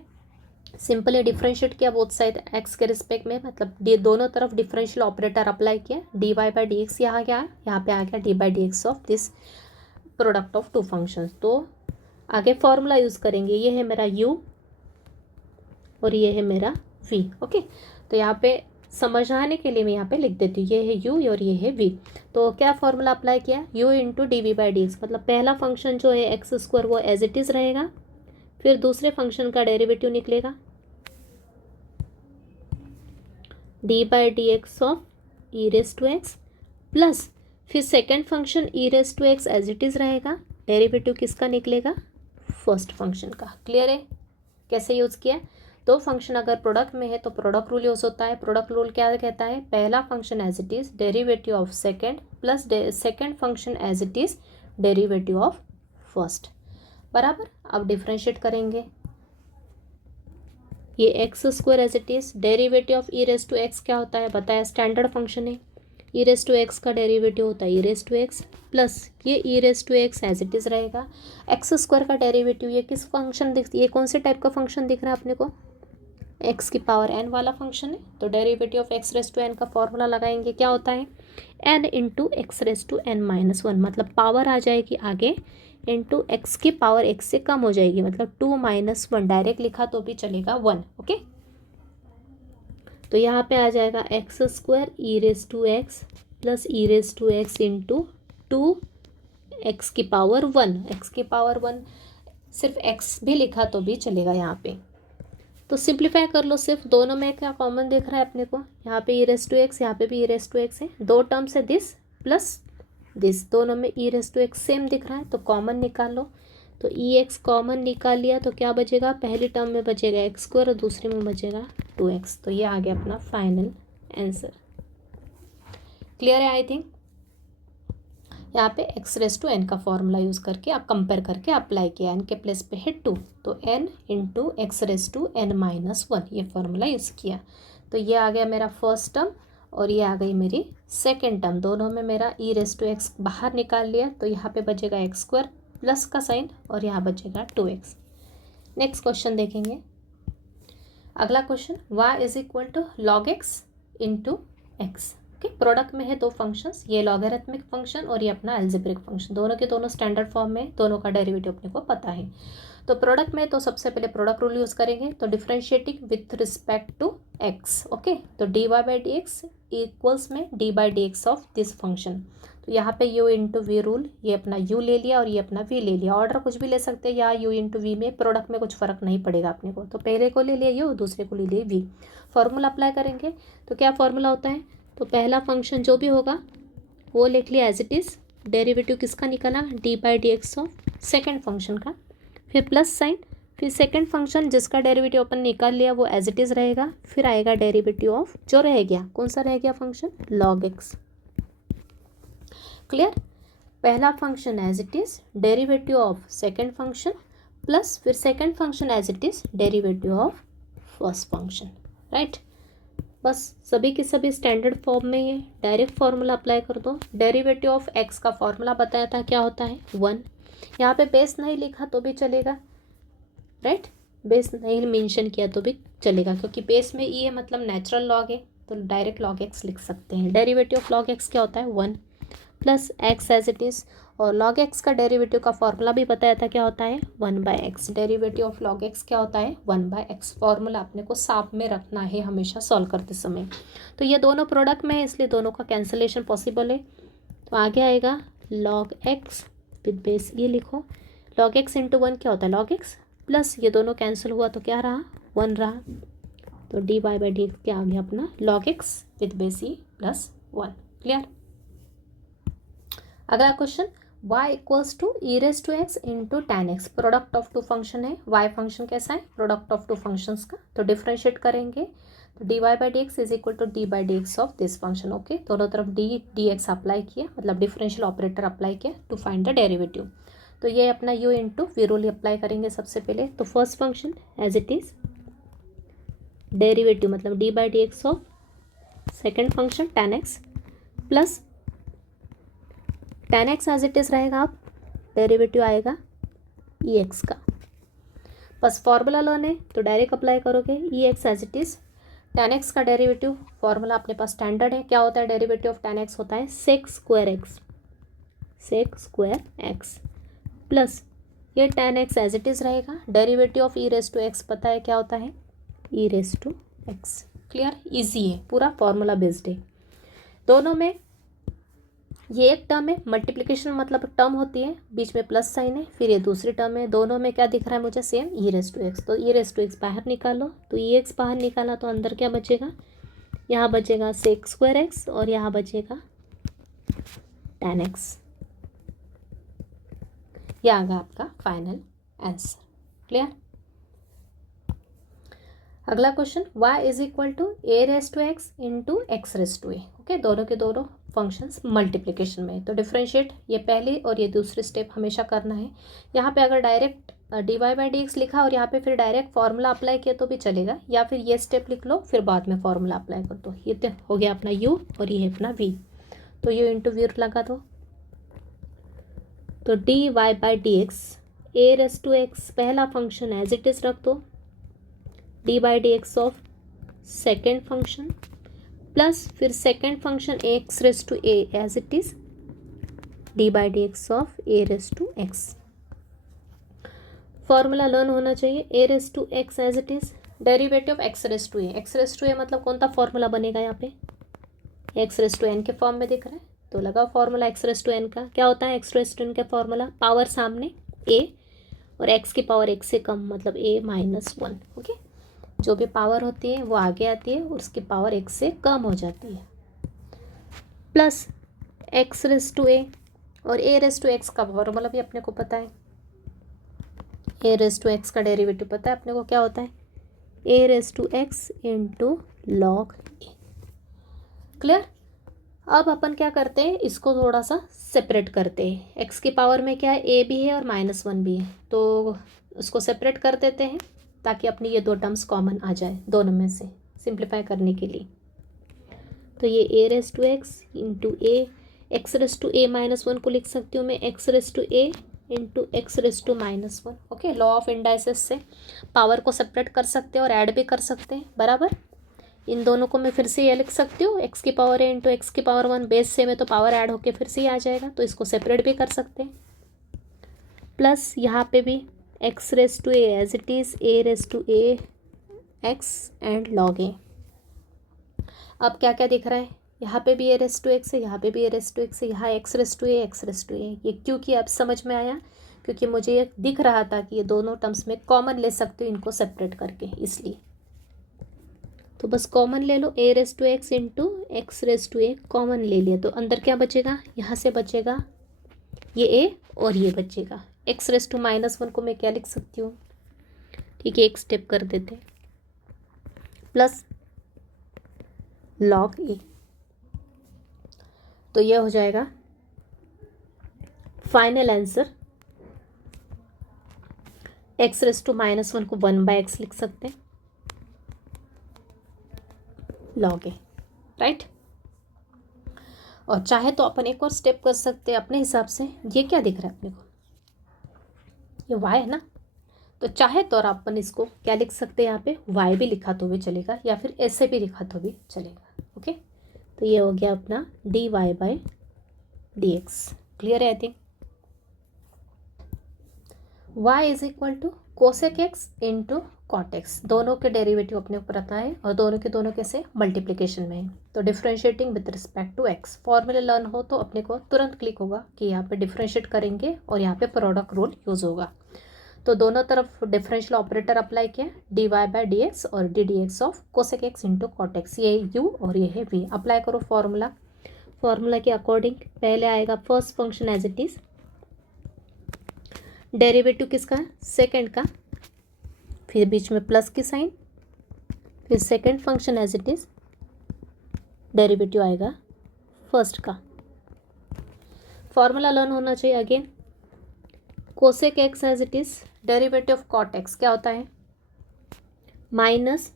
सिंपली डिफरेंशिएट किया बोथ साइड एक्स के रिस्पेक्ट में, मतलब दोनों तरफ डिफरेंशियल ऑपरेटर अप्लाई किया। D Y by D x यहाँ क्या है? यहाँ पे आ गया d by D x of this product of two functions. तो आगे फॉर्मूला यूज़ करेंगे। ये है मेरा u और ये है मेरा v, ओके। तो यहाँ पे समझाने के लिए मैं यहाँ पे लिख देती हूँ, ये है u और ये है v। तो क्या फॉर्मूला अप्लाई किया? u into d v by D x, मतलब पहला फंक्शन जो है एक्स स्क्वायर वो एज इट इज़ रहेगा, फिर दूसरे फंक्शन का डेरिवेटिव निकलेगा d by D x of e raise to x, plus फिर second function e raise to x as it is रहेगा, डेरिवेटिव किसका निकलेगा? फर्स्ट फंक्शन का। क्लियर है कैसे यूज़ किया? दो फंक्शन अगर प्रोडक्ट में है तो प्रोडक्ट रूल यूज़ होता है। प्रोडक्ट रूल क्या कहता है? पहला function as it is derivative of second plus second function as it is derivative of first, बराबर। अब डिफ्रेंशिएट करेंगे। ये x square as it is, derivative of e raise to x क्या होता है बताया? स्टैंडर्ड फंक्शन है। ई रेस टू एक्स का डेरिवेटिव होता है e raise to x, plus ये e raise to x as it is रहेगा। एक्स स्क्वायर का डेरिवेटिव, ये किस फंक्शन दिख, ये कौन से टाइप का फंक्शन दिख रहा है अपने को? एक्स की पावर एन वाला फंक्शन है। तो derivative of x raise to n का फॉर्मूला लगाएंगे, क्या होता है? N into x raise to n minus one, मतलब पावर आ जाएगी आगे इंटू एक्स की पावर एक्स से कम हो जाएगी, मतलब 2 - 1, डायरेक्ट लिखा तो भी चलेगा 1, ओके। तो यहाँ पे आ जाएगा x square e raise to x plus e raise to x into 2 x की पावर 1, एक्स की पावर 1, सिर्फ एक्स भी लिखा तो भी चलेगा यहाँ पे। तो सिंप्लीफाई कर लो, सिर्फ दोनों में क्या कॉमन दिख रहा है अपने को? यहाँ पे ई रेस टू एक्स, यहाँ पे भी ई रेस टू एक्स है, दो टर्म्स है दिस प्लस दिस, दोनों में ई रेस टू एक्स सेम दिख रहा है, तो कॉमन निकाल लो। तो ई एक्स कॉमन निकाल लिया तो क्या बचेगा? पहली टर्म में बचेगा एक्स स्क्वायर और दूसरे में बचेगा 2x। तो ये आ गया अपना फाइनल आंसर। क्लियर है आई थिंक? यहाँ पे एक्स रेस टू एन का फॉर्मूला यूज़ करके आप कंपेयर करके अप्लाई किया। एन के प्लेस पे है 2, तो n into x raise to n minus 1, ये फॉर्मूला यूज़ किया। तो ये आ गया मेरा फर्स्ट टर्म और ये आ गई मेरी सेकेंड टर्म। दोनों में मेरा ई रेस टू एक्स बाहर निकाल लिया, तो यहाँ पे बचेगा एक्स स्क्वायर प्लस का साइन और यहाँ बचेगा 2x। नेक्स्ट क्वेश्चन देखेंगे। अगला question, y is equal to log x into x, okay. Product में है दो फंक्शंस, ये लॉगरिथमिक फंक्शन और ये अपना एल्जेब्रिक फंक्शन, दोनों के दोनों स्टैंडर्ड फॉर्म में, दोनों का डेरिवेटिव अपने को पता है। तो प्रोडक्ट में तो सबसे पहले प्रोडक्ट रूल यूज़ करेंगे, तो differentiating with respect to x, okay. तो d Y by D x equals में d by D x of this function. तो यहाँ पे u इंटू वी रूल, ये अपना u ले लिया और ये अपना v ले लिया। ऑर्डर कुछ भी ले सकते हैं, या u इंटू वी में प्रोडक्ट में कुछ फ़र्क नहीं पड़ेगा अपने को। तो पहले को ले लिया u, दूसरे को ले लिया v। फॉर्मूला अप्लाई करेंगे तो क्या फॉर्मूला होता है? तो पहला फंक्शन जो भी होगा वो लिख लिया एज इट इज़, डेरिवेटिव किसका निकाला? D by D x of second function का, फिर प्लस साइन, फिर सेकेंड फंक्शन जिसका डेरिवेटिव अपन निकाल लिया वो एज इट इज़ रहेगा, फिर आएगा डेरिवेटिव ऑफ जो रह गया, कौन सा रह गया फंक्शन? Log x. क्लियर? पहला function as it is, derivative of second function, plus फिर second function as it is derivative of first function, right. बस सभी के सभी स्टैंडर्ड फॉर्म में ये डायरेक्ट फार्मूला अप्लाई कर दो। डेरिवेटिव ऑफ एक्स का फॉर्मूला बताया था, क्या होता है? 1। यहाँ पे बेस नहीं लिखा तो भी चलेगा, राइट। बेस नहीं मेंशन किया तो भी चलेगा, क्योंकि बेस में ई है मतलब नेचुरल लॉग है, तो डायरेक्ट लॉग एक्स लिख सकते हैं। डेरिवेटिव ऑफ लॉग एक्स क्या होता है? 1। Plus x as it is, और लॉग एक्स का डेरिवेटिव का फॉर्मूला भी बताया था क्या होता है 1/x। Derivative of log x क्या होता है 1/x। फॉर्मूला अपने को साथ में रखना है हमेशा सॉल्व करते समय। तो ये दोनों प्रोडक्ट में है इसलिए दोनों का कैंसलेशन पॉसिबल है। तो आगे आएगा लॉग एक्स विद बेस, ये लिखो लॉग एक्स इंटू 1 क्या होता है लॉग एक्स, प्लस ये दोनों कैंसिल हुआ तो क्या रहा 1 रहा। तो dy बाई डी क्या आ गया अपना log x with base e plus 1। Clear. अगला question y equals to e raise to x into tan x. Product of two function है, y फंक्शन कैसा है प्रोडक्ट ऑफ टू फंक्शंस का। तो डिफ्रेंशिएट करेंगे तो dy by D x is equal to d by D x of this function. Okay, दोनों तरफ d x apply किया, मतलब डिफरेंशियल ऑपरेटर अप्लाई किया टू फाइंड द डेरिवेटिव। तो ये अपना u into v rule apply करेंगे सबसे पहले। तो first function as it is derivative मतलब d by D x of second function tan x plus tan x as it is रहेगा, अब डेरिवेटिव आएगा ई एक्स का। बस फॉर्मूला लो ने तो डायरेक्ट अप्लाई करोगे e x as it is. Tan x का डेरिवेटिव फॉर्मूला अपने पास स्टैंडर्ड है, क्या होता है डेरिवेटिव ऑफ टेन एक्स होता है sec square x, sec square x plus ये tan x as it is रहेगा। Derivative of e raise to x पता है क्या होता है e raise to x. Clear, easy है, पूरा फॉर्मूला बेस्ड है। दोनों में ये एक टर्म है, मल्टीप्लिकेशन मतलब टर्म होती है बीच में प्लस साइन है, फिर ये दूसरी टर्म है, दोनों में क्या दिख रहा है मुझे same e raise to x. तो ई रेस टू एक्स बाहर निकालो, तो ई एक्स बाहर निकाला तो अंदर क्या बचेगा, यहाँ बचेगा सेक स्क्वायर एक्स और यहाँ बचेगा टेन एक्स। यह आ गया आपका फाइनल आंसर। क्लियर। अगला question y is equal to a raise to x into x raise to a. Okay, दोनों के दोनों फंक्शंस मल्टीप्लिकेशन में, तो डिफ्रेंशिएट ये पहली और ये दूसरी स्टेप हमेशा करना है। यहाँ पे अगर direct d Y by D x लिखा और यहाँ पे फिर डायरेक्ट फार्मूला अप्लाई किया तो भी चलेगा, या फिर ये स्टेप लिख लो फिर बाद में फार्मूला अप्लाई कर दो। ये तो हो गया अपना u और ये है अपना v, तो ये इंटू वी लगा दो। तो d Y by D x a raise to x पहला फंक्शन एज इट इज़ रख दो, d by D x of second function plus फिर second function x raise to a as it is d by D x of a raise to x. Formula learn होना चाहिए a raise to x as it is derivative of x raise to a. X raise to a मतलब कौन सा formula बनेगा, यहाँ पे x raise to n के form में दिख रहा है तो लगाओ formula x raise to n का। क्या होता है एक्स रेस टू एन का फॉर्मूला, पावर सामने ए और एक्स की पावर एक से कम मतलब ए माइनस वन। ओके, जो भी पावर होती है वो आगे आती है और उसकी पावर एक से कम हो जाती है, plus x raise to a और ए रेस टू एक्स का फॉर्मूला भी अपने को पता है। ए रेस टू एक्स का डेरिवेटिव पता है अपने को क्या होता है a raise to x into log a. Clear. अब अपन क्या करते हैं, इसको थोड़ा सा सेपरेट करते हैं। एक्स की पावर में क्या है ए भी है और माइनस वन भी है, तो उसको सेपरेट कर देते हैं ताकि अपनी ये दो टर्म्स कॉमन आ जाए दोनों में से, सिंप्लीफाई करने के लिए। तो ये a raise to x into a, x raise to a minus one को लिख सकती हूँ मैं x raise to a into x raise to minus one. Okay, law of indices से पावर को सेपरेट कर सकते हैं और ऐड भी कर सकते हैं बराबर। इन दोनों को मैं फिर से ये लिख सकती हूँ एक्स की पावर ए इंटू एक्स की पावर वन, बेस से में तो पावर ऐड होके फिर से ही आ जाएगा, तो इसको सेपरेट भी कर सकते हैं। प्लस यहाँ पे भी x raise to a as it is a raise to a x and log a. अब क्या क्या दिख रहा है, यहाँ पे भी ए रेस टू एक्स है, यहाँ पे भी ए रेस टू एक्स है, यहाँ x raise to a x raise to a. ये क्योंकि अब समझ में आया, क्योंकि मुझे ये दिख रहा था कि ये दोनों टर्म्स में कॉमन ले सकते हो इनको सेपरेट करके, इसलिए तो बस कॉमन ले लो a raise to x into x raise to a common ले लिया, तो अंदर क्या बचेगा, यहाँ से बचेगा ये ए और ये बचेगा x raise to minus one को मैं क्या लिख सकती हूँ, ठीक है एक स्टेप कर देते प्लस लॉग ए। तो ये हो जाएगा final answer. X raise to minus one को वन बाय एक्स लिख सकते हैं लॉग ए, राइट। और चाहे तो अपन एक और स्टेप कर सकते हैं अपने हिसाब से। ये क्या दिख रहा है अपने को, ये वाई है ना, तो चाहे तो और अपन इसको क्या लिख सकते हैं, यहाँ पे वाई भी लिखा तो भी चलेगा या फिर ऐसे भी लिखा तो भी चलेगा। ओके, तो ये हो गया अपना d Y by dx। Clear है I think. y is equal to cosec x into cot x, दोनों के डेरिवेटिव अपने ऊपर आता है और दोनों के दोनों कैसे मल्टीप्लिकेशन में है। तो differentiating with respect to x, formula learn हो तो अपने को तुरंत क्लिक होगा कि यहाँ पे डिफरेंशिएट करेंगे और यहाँ पे प्रोडक्ट रूल यूज होगा। तो दोनों तरफ डिफरेंशियल ऑपरेटर अप्लाई किया, d Y by D x और d d x of cosec x into cot x, ये यू और ये है वी। अप्लाई करो फॉर्मूला, फॉर्मूला के अकॉर्डिंग पहले आएगा first function as it is, derivative किसका है सेकंड का, फिर बीच में प्लस की साइन, फिर second function as it is, derivative आएगा फर्स्ट का। फॉर्मूला लर्न होना चाहिए again, cosec x as it is, derivative of cot x क्या होता है minus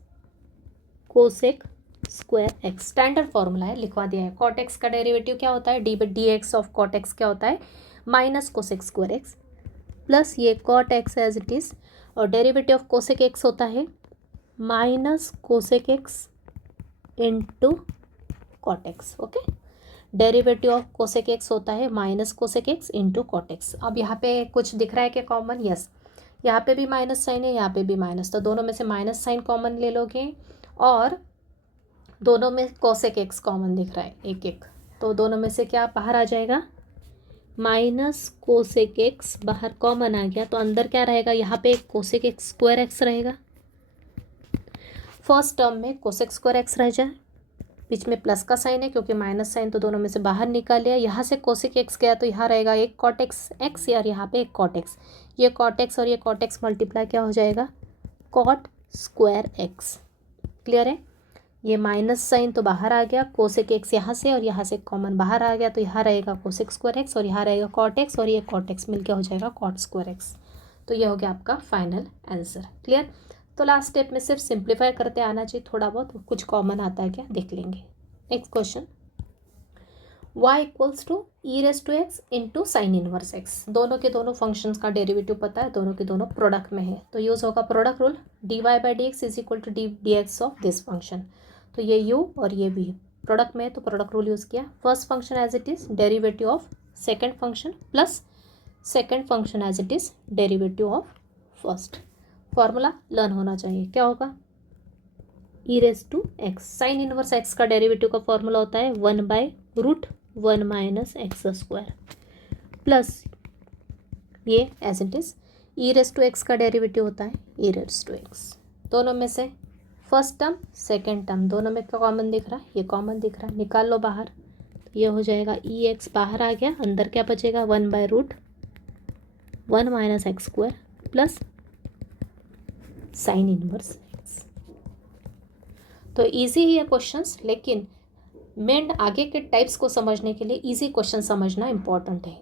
cosec square x, standard formula है लिखवा दिया है। कॉट एक्स का डेरिवेटिव क्या होता है d by D x of cot x क्या होता है minus cosec square x, plus ये cot x as it is और डेरिवेटिव ऑफ कोसेक एक्स होता है minus cosec x into cot x. Okay, derivative of cosec x होता है minus cosec x into cot x. अब यहाँ पे कुछ दिख रहा है क्या कॉमन, यस यहाँ पे भी माइनस साइन है, यहाँ पे भी माइनस, तो दोनों में से माइनस साइन कॉमन ले लोगे और दोनों में कोसेक एक्स कॉमन दिख रहा है एक एक, तो दोनों में से क्या बाहर आ जाएगा माइनस कोसेक एक्स बाहर कॉमन आ गया, तो अंदर क्या रहेगा यहाँ पे कोसेक एक्स स्क्वायर एक्स रहेगा। फर्स्ट टर्म में कोसेक स्क्वायर एक्स रह जाए, बीच में प्लस का साइन है क्योंकि माइनस साइन तो दोनों में से बाहर निकाल लिया, यहाँ से कोसेक एक्स गया तो यहाँ रहेगा एक कॉट एक्स एक्स और यहाँ पे एक कॉट एक्स, ये कॉट एक्स और ये कॉट एक्स मल्टीप्लाई क्या हो जाएगा कॉट स्क्वायर एक्स। क्लियर है, ये माइनस साइन तो बाहर आ गया, कोसेक एक्स यहाँ से और यहाँ से कॉमन बाहर आ गया, तो यहाँ रहेगा कोसेक स्क्वायर एक्स और यहाँ रहेगा कॉट एक्स और ये कॉट एक्स मिलकर हो जाएगा कॉट स्क्वायर एक्स। तो ये हो गया आपका फाइनल आंसर। क्लियर, तो लास्ट स्टेप में सिर्फ सिंप्लीफाई करते आना चाहिए, थोड़ा बहुत कुछ कॉमन आता है क्या देख लेंगे। Next question, y equals to e raise to x into sine inverse x, दोनों के दोनों फंक्शंस का डेरिवेटिव पता है, दोनों के दोनों प्रोडक्ट में है, तो यूज़ होगा product rule, d Y by D x is equal to d d x of this function, तो ये u और ये v प्रोडक्ट में है तो प्रोडक्ट रूल यूज़ किया। First function as it is derivative of second function plus second function as it is derivative of first. Formula learn होना चाहिए, क्या होगा e raise to x, sine inverse x का derivative का formula होता है 1/√1 minus x square plus ये as it is e raise to x का डेरिवेटिव होता है ई रेस टू एक्स, दोनों में से फर्स्ट टर्म सेकेंड टर्म दोनों में क्या कॉमन दिख रहा है, ये कॉमन दिख रहा है, निकाल लो बाहर, तो ये हो जाएगा ई एक्स बाहर आ गया, अंदर क्या बचेगा 1/√1 minus x square plus sign inverse x. तो इजी ही है क्वेश्चंस, लेकिन मेन आगे के टाइप्स को समझने के लिए इजी क्वेश्चन समझना इंपॉर्टेंट है,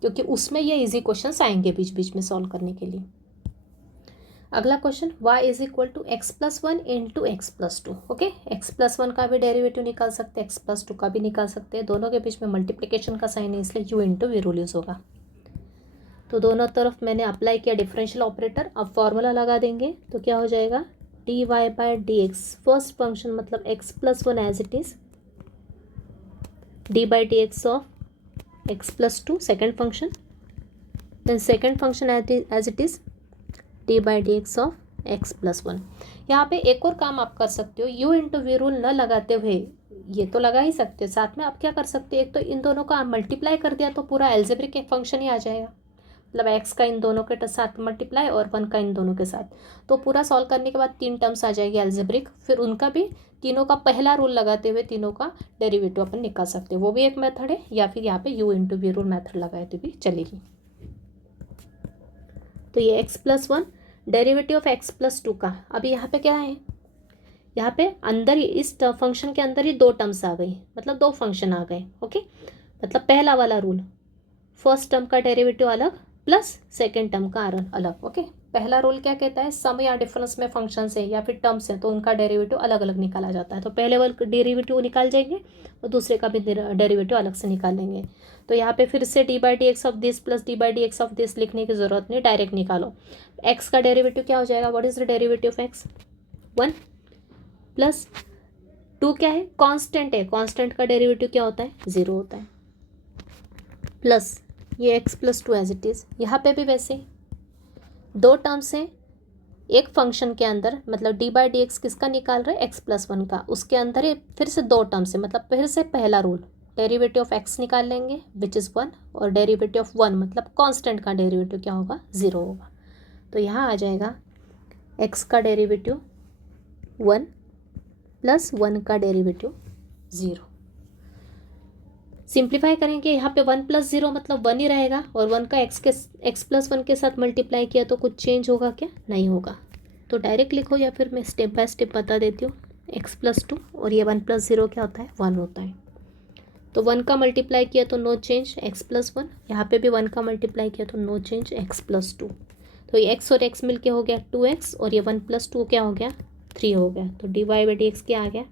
क्योंकि उसमें ये इजी क्वेश्चंस आएंगे बीच बीच में सॉल्व करने के लिए। अगला question, y is equal to x plus one into x plus two. Okay, x plus one का भी डेरिवेटिव निकाल सकते हैं, एक्स प्लस टू का भी निकाल सकते हैं, दोनों के बीच में मल्टीप्लिकेशन का साइन है इसलिए u into v rule use होगा। तो दोनों तरफ मैंने अप्लाई किया डिफरेंशियल ऑपरेटर, अब फॉर्मूला लगा देंगे तो क्या हो जाएगा d Y by D x, first function मतलब x plus one as it is, d by D x of x plus two second function, then second function as it is d by D x of x plus one. यहाँ पे एक और काम आप कर सकते हो, u इंटू वी रूल न लगाते हुए ये तो लगा ही सकते हो, साथ में आप क्या कर सकते हो एक तो इन दोनों का मल्टीप्लाई कर दिया तो पूरा एल्जेब्रिक एक फंक्शन ही आ जाएगा, मतलब x का इन दोनों के साथ मल्टीप्लाई और 1 का इन दोनों के साथ, तो पूरा सॉल्व करने के बाद 3 टर्म्स आ जाएगी एल्जेब्रिक, फिर उनका भी तीनों का पहला रूल लगाते हुए तीनों का डेरिवेटिव अपन निकाल सकते हैं, वो भी एक मेथड है, या फिर यहाँ पे u into v rule method लगाए तो भी चलेगी। तो ये x plus one derivative of x plus two का, अभी यहाँ पे क्या है, यहाँ पे अंदर ही इस फंक्शन के अंदर ही दो टर्म्स आ गई, मतलब दो फंक्शन आ गए। ओके, मतलब पहला वाला रूल फर्स्ट टर्म का डेरिवेटिव अलग प्लस सेकेंड टर्म का अलग। ओके, पहला रूल क्या कहता है, सम या डिफरेंस में फंक्शन है या फिर टर्म्स हैं तो उनका डेरिवेटिव अलग अलग निकाला जाता है, तो पहले वाले डेरिवेटिव निकाल जाएंगे और दूसरे का भी डेरिवेटिव अलग से निकाल लेंगे। तो यहाँ पे फिर से D by D x of this plus d by D x of this लिखने की जरूरत नहीं, डायरेक्ट निकालो। एक्स का डेरिवेटिव क्या हो जाएगा, what is the derivative of x, 1 plus 2 क्या है, कांस्टेंट है, कांस्टेंट का डेरिवेटिव क्या होता है, 0 होता है। प्लस ये x plus two as it is. यहाँ पे भी वैसे दो टर्म्स हैं एक फंक्शन के अंदर, मतलब डी बाई डी एक्स किसका निकाल रहे हैं, एक्स प्लस वन का, उसके अंदर ही फिर से दो टर्म्स है, मतलब फिर से पहला रूल डेरिवेटिव ऑफ एक्स निकाल लेंगे विच इज़ वन, और डेरिवेटिव ऑफ वन मतलब कांस्टेंट का डेरिवेटिव क्या होगा, ज़ीरो होगा। तो यहाँ आ जाएगा एक्स का डेरिवेटिव वन प्लस वन का डेरिवेटिव ज़ीरो। सिंप्लीफाई करेंगे, यहाँ पे वन प्लस ज़ीरो मतलब वन ही रहेगा, और वन का एक्स प्लस वन के साथ मल्टीप्लाई किया तो कुछ चेंज होगा क्या, नहीं होगा। तो डायरेक्ट लिखो या फिर मैं स्टेप बाय स्टेप बता देती हूँ। एक्स प्लस टू और ये वन प्लस ज़ीरो क्या होता है, वन होता है। तो वन का मल्टीप्लाई किया तो no change x plus one, यहाँ पे भी वन का मल्टीप्लाई किया तो no change x plus two. तो ये एक्स और एक्स मिलके हो गया टू एक्स, और ये वन प्लस टू क्या हो गया, थ्री हो गया। तो d Y by D x क्या आ गया,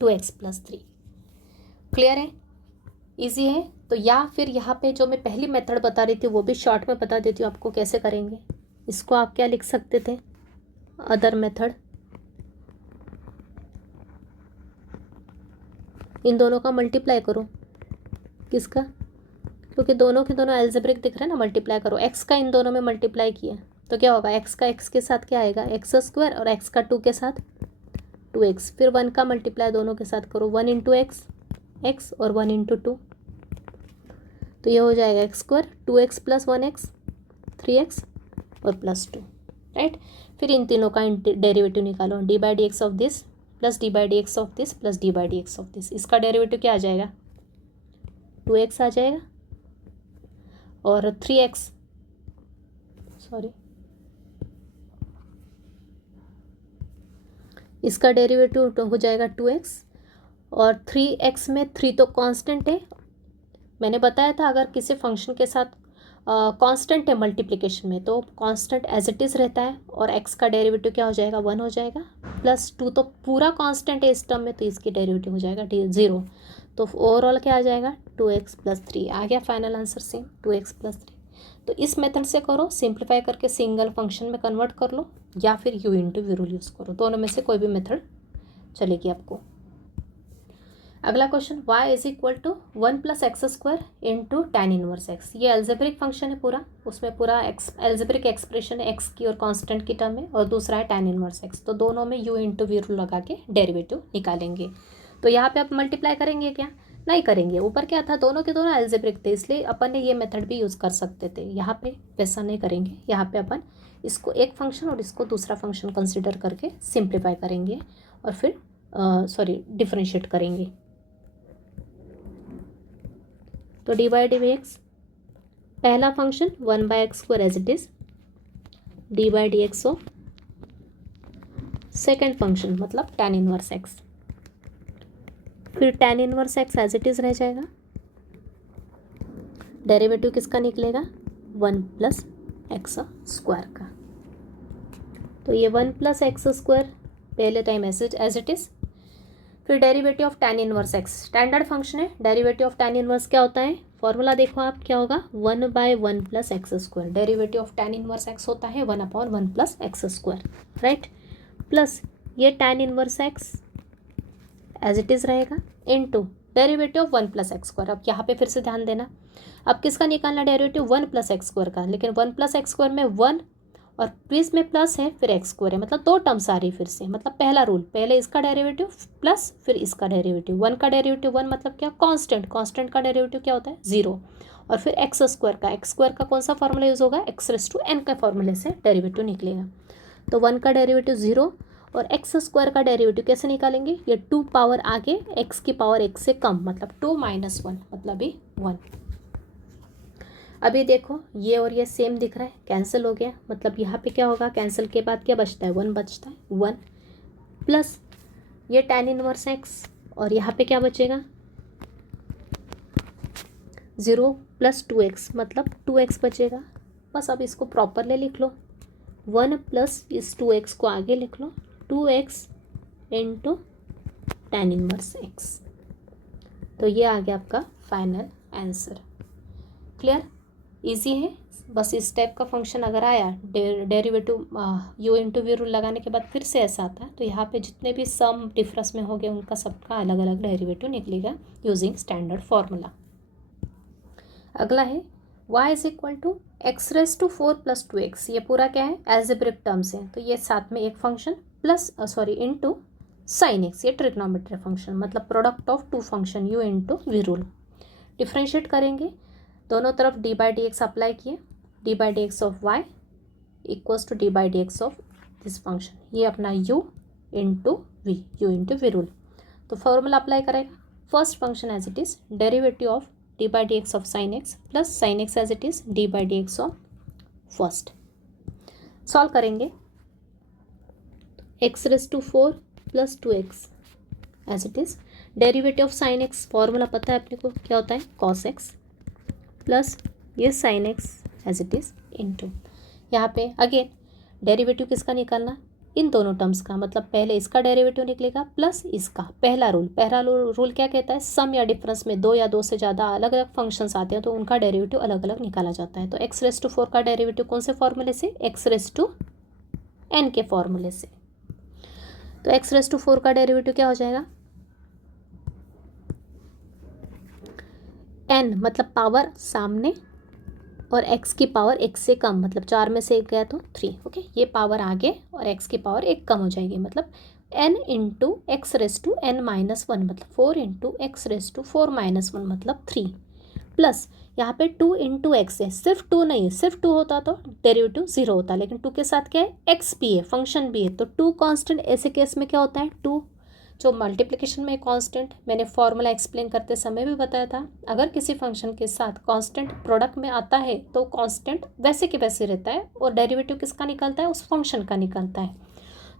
two x plus three. Clear है, इजी है। तो या फिर यहाँ पे जो मैं पहली मेथड बता रही थी वो भी शॉर्ट में बता देती हूँ आपको कैसे करेंगे। इसको आप क्या लिख सकते थे, अदर मेथड। इन दोनों का मल्टीप्लाई करो, किसका, क्योंकि दोनों के दोनों एल्जेब्रिक दिख रहे हैं ना, मल्टीप्लाई करो। एक्स का इन दोनों में मल्टीप्लाई किया तो क्या होगा, एक्स का एक्स के साथ क्या आएगा, एक्स स्क्वायर, और एक्स का टू के साथ टू एक्स। फिर वन का मल्टीप्लाई दोनों के साथ करो, वन इंटू एक्स एक्स और वन इंटू टू, तो ये हो जाएगा x square, two x plus one x, three x और प्लस टू, राइट। फिर इन तीनों का डेरिवेटिव निकालो, d by D x of this plus d by D x of this plus d by D x of this. इसका derivative क्या आ जाएगा, टू एक्स आ जाएगा, और थ्री एक्स सॉरी इसका डेरिवेटिव तो हो जाएगा टू एक्स, और थ्री एक्स में थ्री तो कांस्टेंट है, मैंने बताया था अगर किसी फंक्शन के साथ कांस्टेंट है मल्टीप्लिकेशन में तो कांस्टेंट एज इट इज़ रहता है, और एक्स का डेरिवेटिव क्या हो जाएगा, वन हो जाएगा, प्लस टू तो पूरा कांस्टेंट है इस टर्म में तो इसकी डेरिवेटिव हो जाएगा ज़ीरो। तो ओवरऑल क्या आ जाएगा, टू एक्स प्लस थ्री आ गया final answer same, two x plus three. तो इस मेथड से करो, सिंप्लीफाई करके सिंगल फंक्शन में कन्वर्ट कर लो, या फिर u into v rule use करो, दोनों में से कोई भी मेथड चलेगी आपको। अगला question, y is equal to one plus x square into tan inverse x. ये एल्जेब्रिक फंक्शन है पूरा, उसमें पूरा एल्जेब्रिक एक्सप्रेशन है एक्स की और कांस्टेंट की टर्म में, और दूसरा है टैन इनवर्स एक्स। तो दोनों में u इंटू वी रूल लगा के डेरिवेटिव निकालेंगे। तो यहाँ पे आप मल्टीप्लाई करेंगे क्या, नहीं करेंगे, ऊपर क्या था, दोनों के दोनों एल्जेब्रिक थे इसलिए अपन ने ये मेथड भी यूज़ कर सकते थे। यहाँ पे वैसा नहीं करेंगे, यहाँ पे अपन इसको एक फंक्शन और इसको दूसरा फंक्शन कंसिडर करके सिंप्लीफाई करेंगे और फिर डिफ्रेंशिएट करेंगे। तो डी बाई डी एक्स पहला function one by x square as it is, d by D x of second function मतलब टैन इनवर्स एक्स, फिर tan inverse x as it is रह जाएगा, डेरिवेटिव किसका निकलेगा, वन प्लस एक्स स्क्वायर का। तो ये वन प्लस एक्स स्क्वायर पहले टाइम एज इट इज़, फिर derivative of tan inverse x, standard function है, डेरिवेटिव ऑफ टैन इनवर्स क्या होता है, फॉर्मूला देखो आप क्या होगा, one by one plus x square. Derivative of tan inverse x होता है one upon one plus x square, right, plus ये tan inverse x as it is रहेगा into derivative of one plus x square. अब यहाँ पे फिर से ध्यान देना, अब किसका निकालना derivative, one plus x square का, लेकिन वन प्लस एक्स स्क्वायर में वन और बीच में प्लस है फिर एक्स स्क्वायर है, मतलब दो टर्म्स आ रही फिर से, मतलब पहला रूल, पहले इसका डेरिवेटिव प्लस फिर इसका डेरिवेटिव, वन का डेरिवेटिव वन मतलब क्या, कांस्टेंट, कांस्टेंट का डेरिवेटिव क्या होता है, जीरो, और फिर एक्स स्क्वायर का, एक्स स्क्वायर का कौन सा फॉर्मूला यूज़ होगा, एक्स रेस टू एन के फॉर्मूले से डेरिवेटिव निकलेगा। तो वन का डेरिवेटिव जीरो और एक्स स्क्वायर का डेरिवेटिव कैसे निकालेंगे, ये टू पावर आगे एक्स की पावर एक से कम, मतलब टू माइनस वन मतलब ही वन। अभी देखो ये और ये सेम दिख रहा है, कैंसिल हो गया, मतलब यहाँ पे क्या होगा, कैंसिल के बाद क्या बचता है, वन बचता है, वन प्लस ये टैन इनवर्स एक्स, और यहाँ पे क्या बचेगा, ज़ीरो प्लस टू एक्स मतलब टू एक्स बचेगा। बस अब इसको प्रॉपरली लिख लो, वन प्लस इस टू एक्स को आगे लिख लो, two x into tan inverse x. तो ये आ गया आपका फाइनल आंसर। क्लियर, इजी है, बस इस टाइप का फंक्शन अगर आया derivative u into v rule लगाने के बाद फिर से ऐसा आता है, तो यहाँ पे जितने भी सम डिफरेंस में हो गए उनका सबका अलग अलग डेरिवेटिव निकलेगा यूजिंग स्टैंडर्ड फार्मूला। अगला है y is equal to x raise to 4 plus 2x। ये पूरा क्या है, एल्जेब्रिक टर्म्स है, तो ये साथ में एक function plus into sine x, ये ट्रिग्नोमेट्री फंक्शन, मतलब product of two function u into v rule. Differentiate करेंगे, दोनों तरफ d by D x apply किए, d by D x of y equals to d by D x of this function, ये अपना u into v rule. तो formula apply करेगा, first function as it is derivative of d by D x of sine x plus sine x as it is d by D x of first. Solve करेंगे, x raise to 4 plus 2x as it is derivative of sine x, formula पता है अपने को क्या होता है, cos x plus ये sine x as it is into, यहाँ पे अगेन डेरिवेटिव किसका निकालना, इन दोनों टर्म्स का, मतलब पहले इसका डेरिवेटिव निकलेगा प्लस इसका। पहला रूल क्या कहता है, सम या डिफरेंस में दो या दो से ज़्यादा अलग अलग फंक्शंस आते हैं तो उनका डेरिवेटिव अलग अलग निकाला जाता है। तो एक्स रेस टू 4 का डेरिवेटिव कौन से फॉर्मूले से, एक्स रेस टू एन के फॉर्मूले से। तो एक्स रेस टू 4 का डेरिवेटिव क्या हो जाएगा, एन मतलब पावर सामने और x की पावर एक से कम, मतलब 4 में से एक गया तो 3, ओके, ये पावर आगे और x की पावर एक कम हो जाएगी, मतलब n into x raise to n minus 1 मतलब 4 into x raise to 4 minus 1 मतलब 3 प्लस यहाँ पे 2 इंटू एक्स है, सिर्फ 2 नहीं है, सिर्फ 2 होता तो डेरिवेटिव 0 होता, लेकिन 2 के साथ क्या है, x भी है, फंक्शन भी है, तो 2 कांस्टेंट, ऐसे केस में क्या होता है, 2 जो मल्टीप्लिकेशन में कांस्टेंट, मैंने फॉर्मूला एक्सप्लेन करते समय भी बताया था, अगर किसी फंक्शन के साथ कांस्टेंट प्रोडक्ट में आता है तो कांस्टेंट वैसे के वैसे रहता है और डेरिवेटिव किसका निकलता है, उस फंक्शन का निकलता है।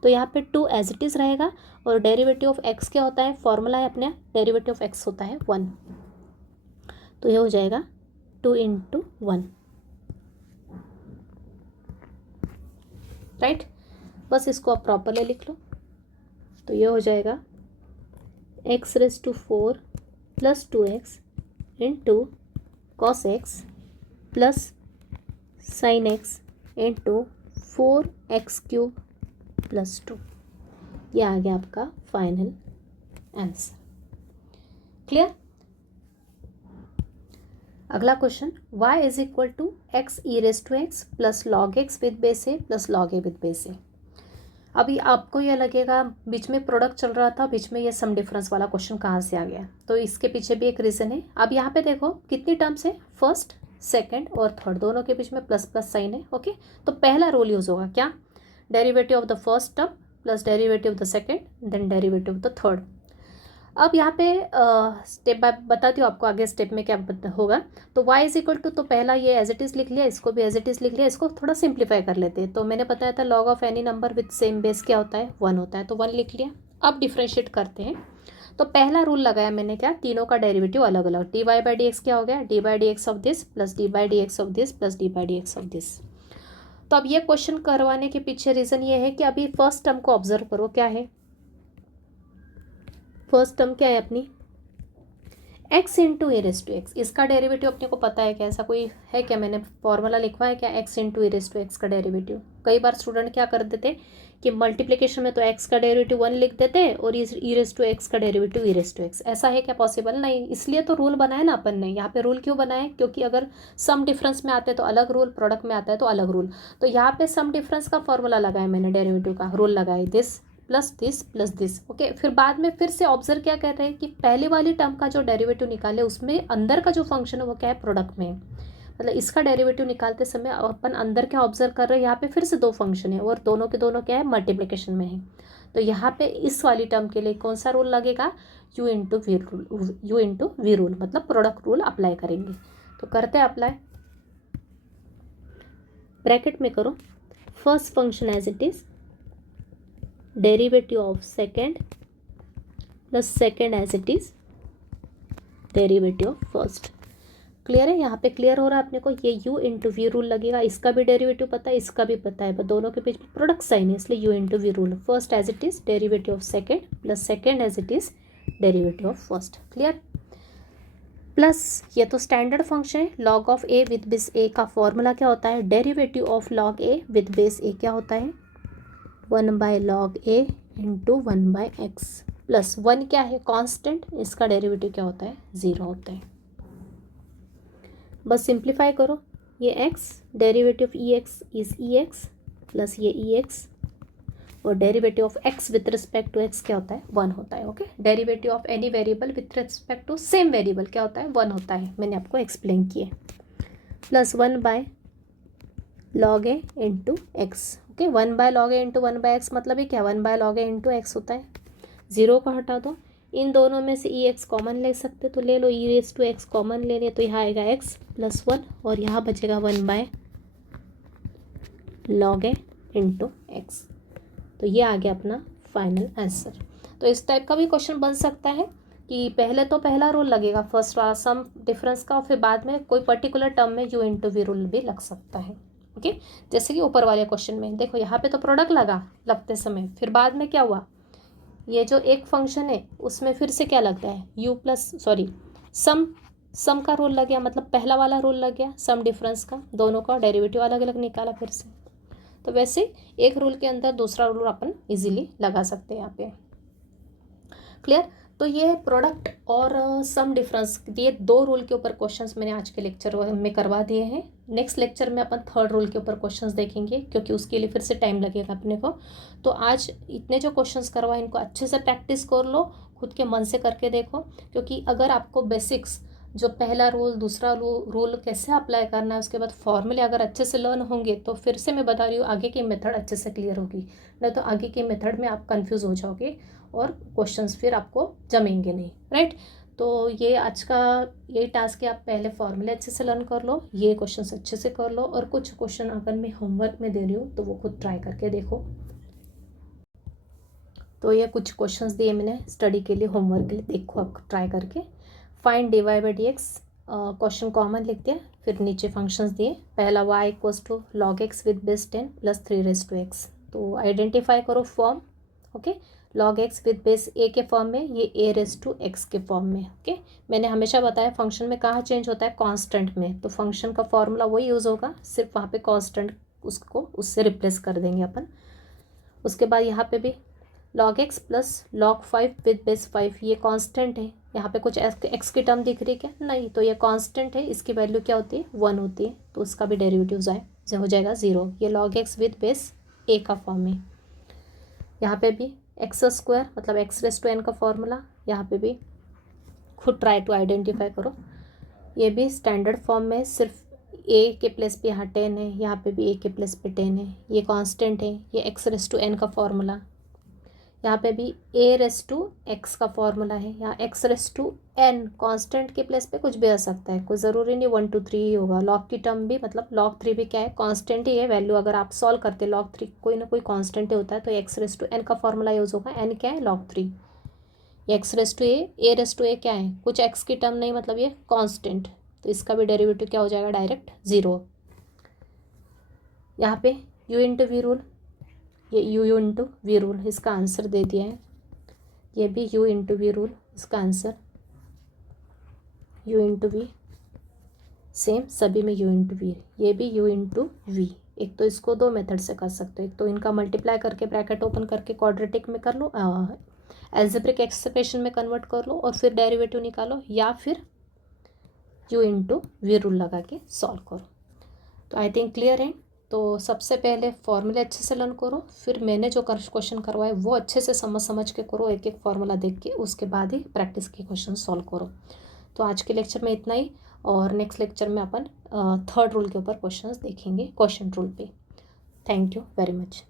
तो यहाँ पे 2 एज इट इज़ रहेगा और डेरिवेटिव ऑफ x क्या होता है, फॉर्मूला है अपने, डेरिवेटिव ऑफ x होता है 1, तो ये हो जाएगा 2 इंटू 1, राइट। बस इसको आप प्रॉपरली लिख लो, तो ये हो जाएगा x raise to 4 plus 2x into cos x plus sine x into 4x cube plus 2, ये आ गया आपका फाइनल आंसर। क्लियर। अगला question, y is equal to x e raise to x plus log x with base a plus log a with base a. अभी आपको यह लगेगा बीच में प्रोडक्ट चल रहा था, बीच में ये सम डिफरेंस वाला क्वेश्चन कहाँ से आ गया, तो इसके पीछे भी एक रीज़न है। अब यहाँ पे देखो कितनी टर्म्स है, फर्स्ट सेकंड और थर्ड, दोनों के बीच में प्लस प्लस साइन है, ओके। तो पहला रूल यूज़ होगा क्या, derivative of the first term plus derivative of the second then derivative of the third. अब यहाँ पे स्टेप बाय बताती हूँ आपको आगे स्टेप में क्या होगा। तो y इज इक्वल टू, तो पहला ये एज इट इज़ लिख लिया, इसको भी एज इट इज़ लिख लिया, इसको थोड़ा सिंप्लीफाई कर लेते हैं। तो मैंने बताया था log of any number with same base क्या होता है, 1 होता है, तो 1 लिख लिया। अब डिफ्रेंशिएट करते हैं, तो पहला रूल लगाया मैंने क्या, तीनों का डेरिवेटिव अलग अलग, d Y by D x क्या हो गया, d by D x of this plus d by D x of this plus d by D x of this. तो अब ये क्वेश्चन करवाने के पीछे रीज़न ये है कि अभी फर्स्ट टर्म को ऑब्जर्व करो, क्या है फर्स्ट टर्म, क्या है अपनी x into a raise to x, इसका डेरिवेटिव अपने को पता है क्या, ऐसा कोई है क्या, मैंने फॉर्मूला लिखवा है क्या, x into a raise to x का डेरिवेटिव। कई बार स्टूडेंट क्या कर देते कि मल्टीप्लिकेशन में तो x का डेरिवेटिव 1 लिख देते और ई रेस टू एक्स का derivative e raise to x, ऐसा है क्या पॉसिबल, नहीं। इसलिए तो रूल बनाया ना अपन ने, यहाँ पे रूल क्यों बनाए, क्योंकि अगर सम डिफरेंस में आते हैं तो अलग रूल, प्रोडक्ट में आता है तो अलग रूल। तो यहाँ पे सम डिफरेंस का फॉर्मूला लगाया मैंने, डेरिवेटिव का रूल लगाए, दिस प्लस दिस, ओके। फिर बाद में फिर से ऑब्जर्व क्या कर रहे हैं कि पहले वाली टर्म का जो डेरिवेटिव निकाले उसमें अंदर का जो फंक्शन है वो क्या है, प्रोडक्ट में, मतलब इसका डेरिवेटिव निकालते समय अपन अंदर क्या ऑब्जर्व कर रहे हैं, यहाँ पे फिर से 2 फंक्शन है और दोनों के दोनों क्या है, मल्टीप्लिकेशन में है। तो यहाँ पे इस वाली टर्म के लिए कौन सा रूल लगेगा, u इंटू वी रूल, मतलब प्रोडक्ट रूल अप्लाई करेंगे। तो करते हैं अप्लाई, ब्रैकेट में करो, first function as it is derivative of second plus second as it is derivative of first. Clear है, यहाँ पे क्लियर हो रहा है अपने को, ये u इंटू वी रूल लगेगा, इसका भी डेरिवेटिव पता है, इसका भी पता है, पर दोनों के बीच में प्रोडक्ट साइन है, इसलिए u into v rule, first as it is derivative of second plus second as it is derivative of first. Clear, plus ये तो स्टैंडर्ड फंक्शन है, log of a with base a का formula क्या होता है, derivative of log a with base a क्या होता है, 1 by log a into 1 by x plus 1 क्या है, कांस्टेंट, इसका डेरिवेटिव क्या होता है, 0 होता है। बस सिंप्लीफाई करो, ये x derivative of e x is e x plus ये ई एक्स, और derivative of x with respect to x क्या होता है, 1 होता है। ओके, derivative of any variable with respect to same variable क्या होता है, 1 होता है, मैंने आपको एक्सप्लेन किए। Plus 1 by log a into x. Okay, 1 by log a into 1 by x मतलब ये क्या, 1 by log a into x होता है। 0 को हटा दो, इन दोनों में से ई एक्स कॉमन ले सकते तो ले लो, ई रेस टू एक्स कॉमन ले लिया तो यहाँ आएगा एक्स प्लस 1 और यहाँ बचेगा 1 by log a into x. तो ये आ गया अपना फाइनल आंसर। तो इस टाइप का भी क्वेश्चन बन सकता है कि पहले तो पहला रूल लगेगा फर्स्ट वाला सम डिफरेंस का, और फिर बाद में कोई पर्टिकुलर टर्म में यू इंटू वी रूल भी लग सकता है। ओके, जैसे कि ऊपर वाले क्वेश्चन में देखो, यहाँ पे तो प्रोडक्ट लगा लगते समय, फिर बाद में क्या हुआ, ये जो एक फंक्शन है उसमें फिर से क्या लगता है, यू प्लस सॉरी सम का रूल लग गया, मतलब पहला वाला रूल लग गया सम डिफरेंस का, दोनों का डेरिवेटिव अलग अलग निकाला फिर से। तो वैसे एक रूल के अंदर दूसरा रूल अपन इजीली लगा सकते हैं यहाँ पे। क्लियर? तो ये प्रोडक्ट और सम डिफरेंस, ये 2 रूल के ऊपर क्वेश्चंस मैंने आज के लेक्चर में करवा दिए हैं। नेक्स्ट लेक्चर में अपन 3rd रूल के ऊपर क्वेश्चंस देखेंगे, क्योंकि उसके लिए फिर से टाइम लगेगा अपने को। तो आज इतने जो क्वेश्चंस करवाए इनको अच्छे से प्रैक्टिस कर लो, खुद के मन से करके देखो, क्योंकि अगर आपको बेसिक्स जो पहला रूल दूसरा रूल कैसे अप्लाई करना है, उसके बाद फॉर्मूले अगर अच्छे से लर्न होंगे तो फिर से मैं बता रही हूँ आगे की मेथड अच्छे से क्लियर होगी, नहीं तो आगे की मेथड में आप कंफ्यूज हो जाओगे और क्वेश्चंस फिर आपको जमेंगे नहीं। राइट? तो ये आज का ये टास्क है, आप पहले फॉर्मूले अच्छे से लर्न कर लो, ये क्वेश्चंस अच्छे से कर लो, और कुछ क्वेश्चन अगर मैं होमवर्क में दे रही हूँ तो वो खुद ट्राई करके देखो। तो ये कुछ क्वेश्चंस दिए मैंने स्टडी के लिए, होमवर्क के लिए, देखो आप ट्राई करके। Find D Y by D x, question common लिख दिया, फिर नीचे फंक्शंस दिए, पहला y equals to log x with base 10 plus 3 raise to x. तो आइडेंटिफाई करो form. Okay, log x with base a के फॉर्म में, ये ए रेस टू एक्स के फॉर्म में। ओके, मैंने हमेशा बताया फंक्शन में कहाँ चेंज होता है, कांस्टेंट में, तो फंक्शन का फॉर्मूला वही यूज़ होगा, सिर्फ वहाँ पे कांस्टेंट उसको उससे रिप्लेस कर देंगे अपन। उसके बाद यहाँ पे भी log x plus log 5 with base 5, ये कांस्टेंट है, यहाँ पे कुछ x की टर्म दिख रही है क्या, नहीं, तो ये कांस्टेंट है, इसकी वैल्यू क्या होती है, 1 होती है, तो उसका भी डेरिवेटिव हो जाएगा 0। ये log x with base a का फॉर्म है। यहाँ पे भी एक्स स्क्वायर मतलब एक्स रेस टू एन का फॉर्मूला, यहाँ पे भी खुद ट्राई टू आइडेंटिफाई करो, ये भी स्टैंडर्ड फॉर्म में, सिर्फ a के प्लेस पे यहाँ 10 है, यहाँ पे भी a के प्लेस पे 10 है, ये कांस्टेंट है, ये एक्स रेस टू एन का फॉर्मूला, यहाँ पे भी a रेस टू एक्स का फॉर्मूला है, यहाँ x raise to n, constant के प्लेस पे कुछ भी आ सकता है, कोई ज़रूरी नहीं 1 2 3 ही होगा। log की टर्म भी मतलब log 3 भी क्या है, कांस्टेंट ही है, वैल्यू अगर आप सॉल्व करते log 3 कोई ना कोई कांस्टेंट ही होता है, तो x रेस टू n का फॉर्मूला यूज़ होगा, n क्या है log 3, ये x race to a raise to a क्या है, कुछ x की टर्म नहीं, मतलब ये कांस्टेंट, तो इसका भी डेरिवेटिव क्या हो जाएगा, डायरेक्ट 0। यहाँ पे u इंटू वी रूल, ये u इंटू वी रूल, इसका आंसर दे दिया है, ये भी u इंटू वी रूल, इसका answer u into v, same सभी में u इंटू वी, ये भी u इंटू वी। एक तो इसको 2 मेथड से कर सकते हो, एक तो इनका मल्टीप्लाई करके ब्रैकेट ओपन करके क्वाड्रेटिक में कर लो, एल्जेब्रिक एक्सप्रेशन में कन्वर्ट कर लो और फिर डेरिवेटिव निकालो, या फिर u इंटू वी रूल लगा के सॉल्व करो। तो आई थिंक क्लियर है। तो सबसे पहले फॉर्मूले अच्छे से लर्न करो, फिर मैंने जो क्वेश्चन करवाए वो अच्छे से समझ के करो, एक एक फॉर्मूला देख के, उसके बाद ही प्रैक्टिस के क्वेश्चन सॉल्व करो। तो आज के लेक्चर में इतना ही, और नेक्स्ट लेक्चर में अपन 3rd रूल के ऊपर क्वेश्चंस देखेंगे, क्वेश्चन रूल पे। Thank you very much.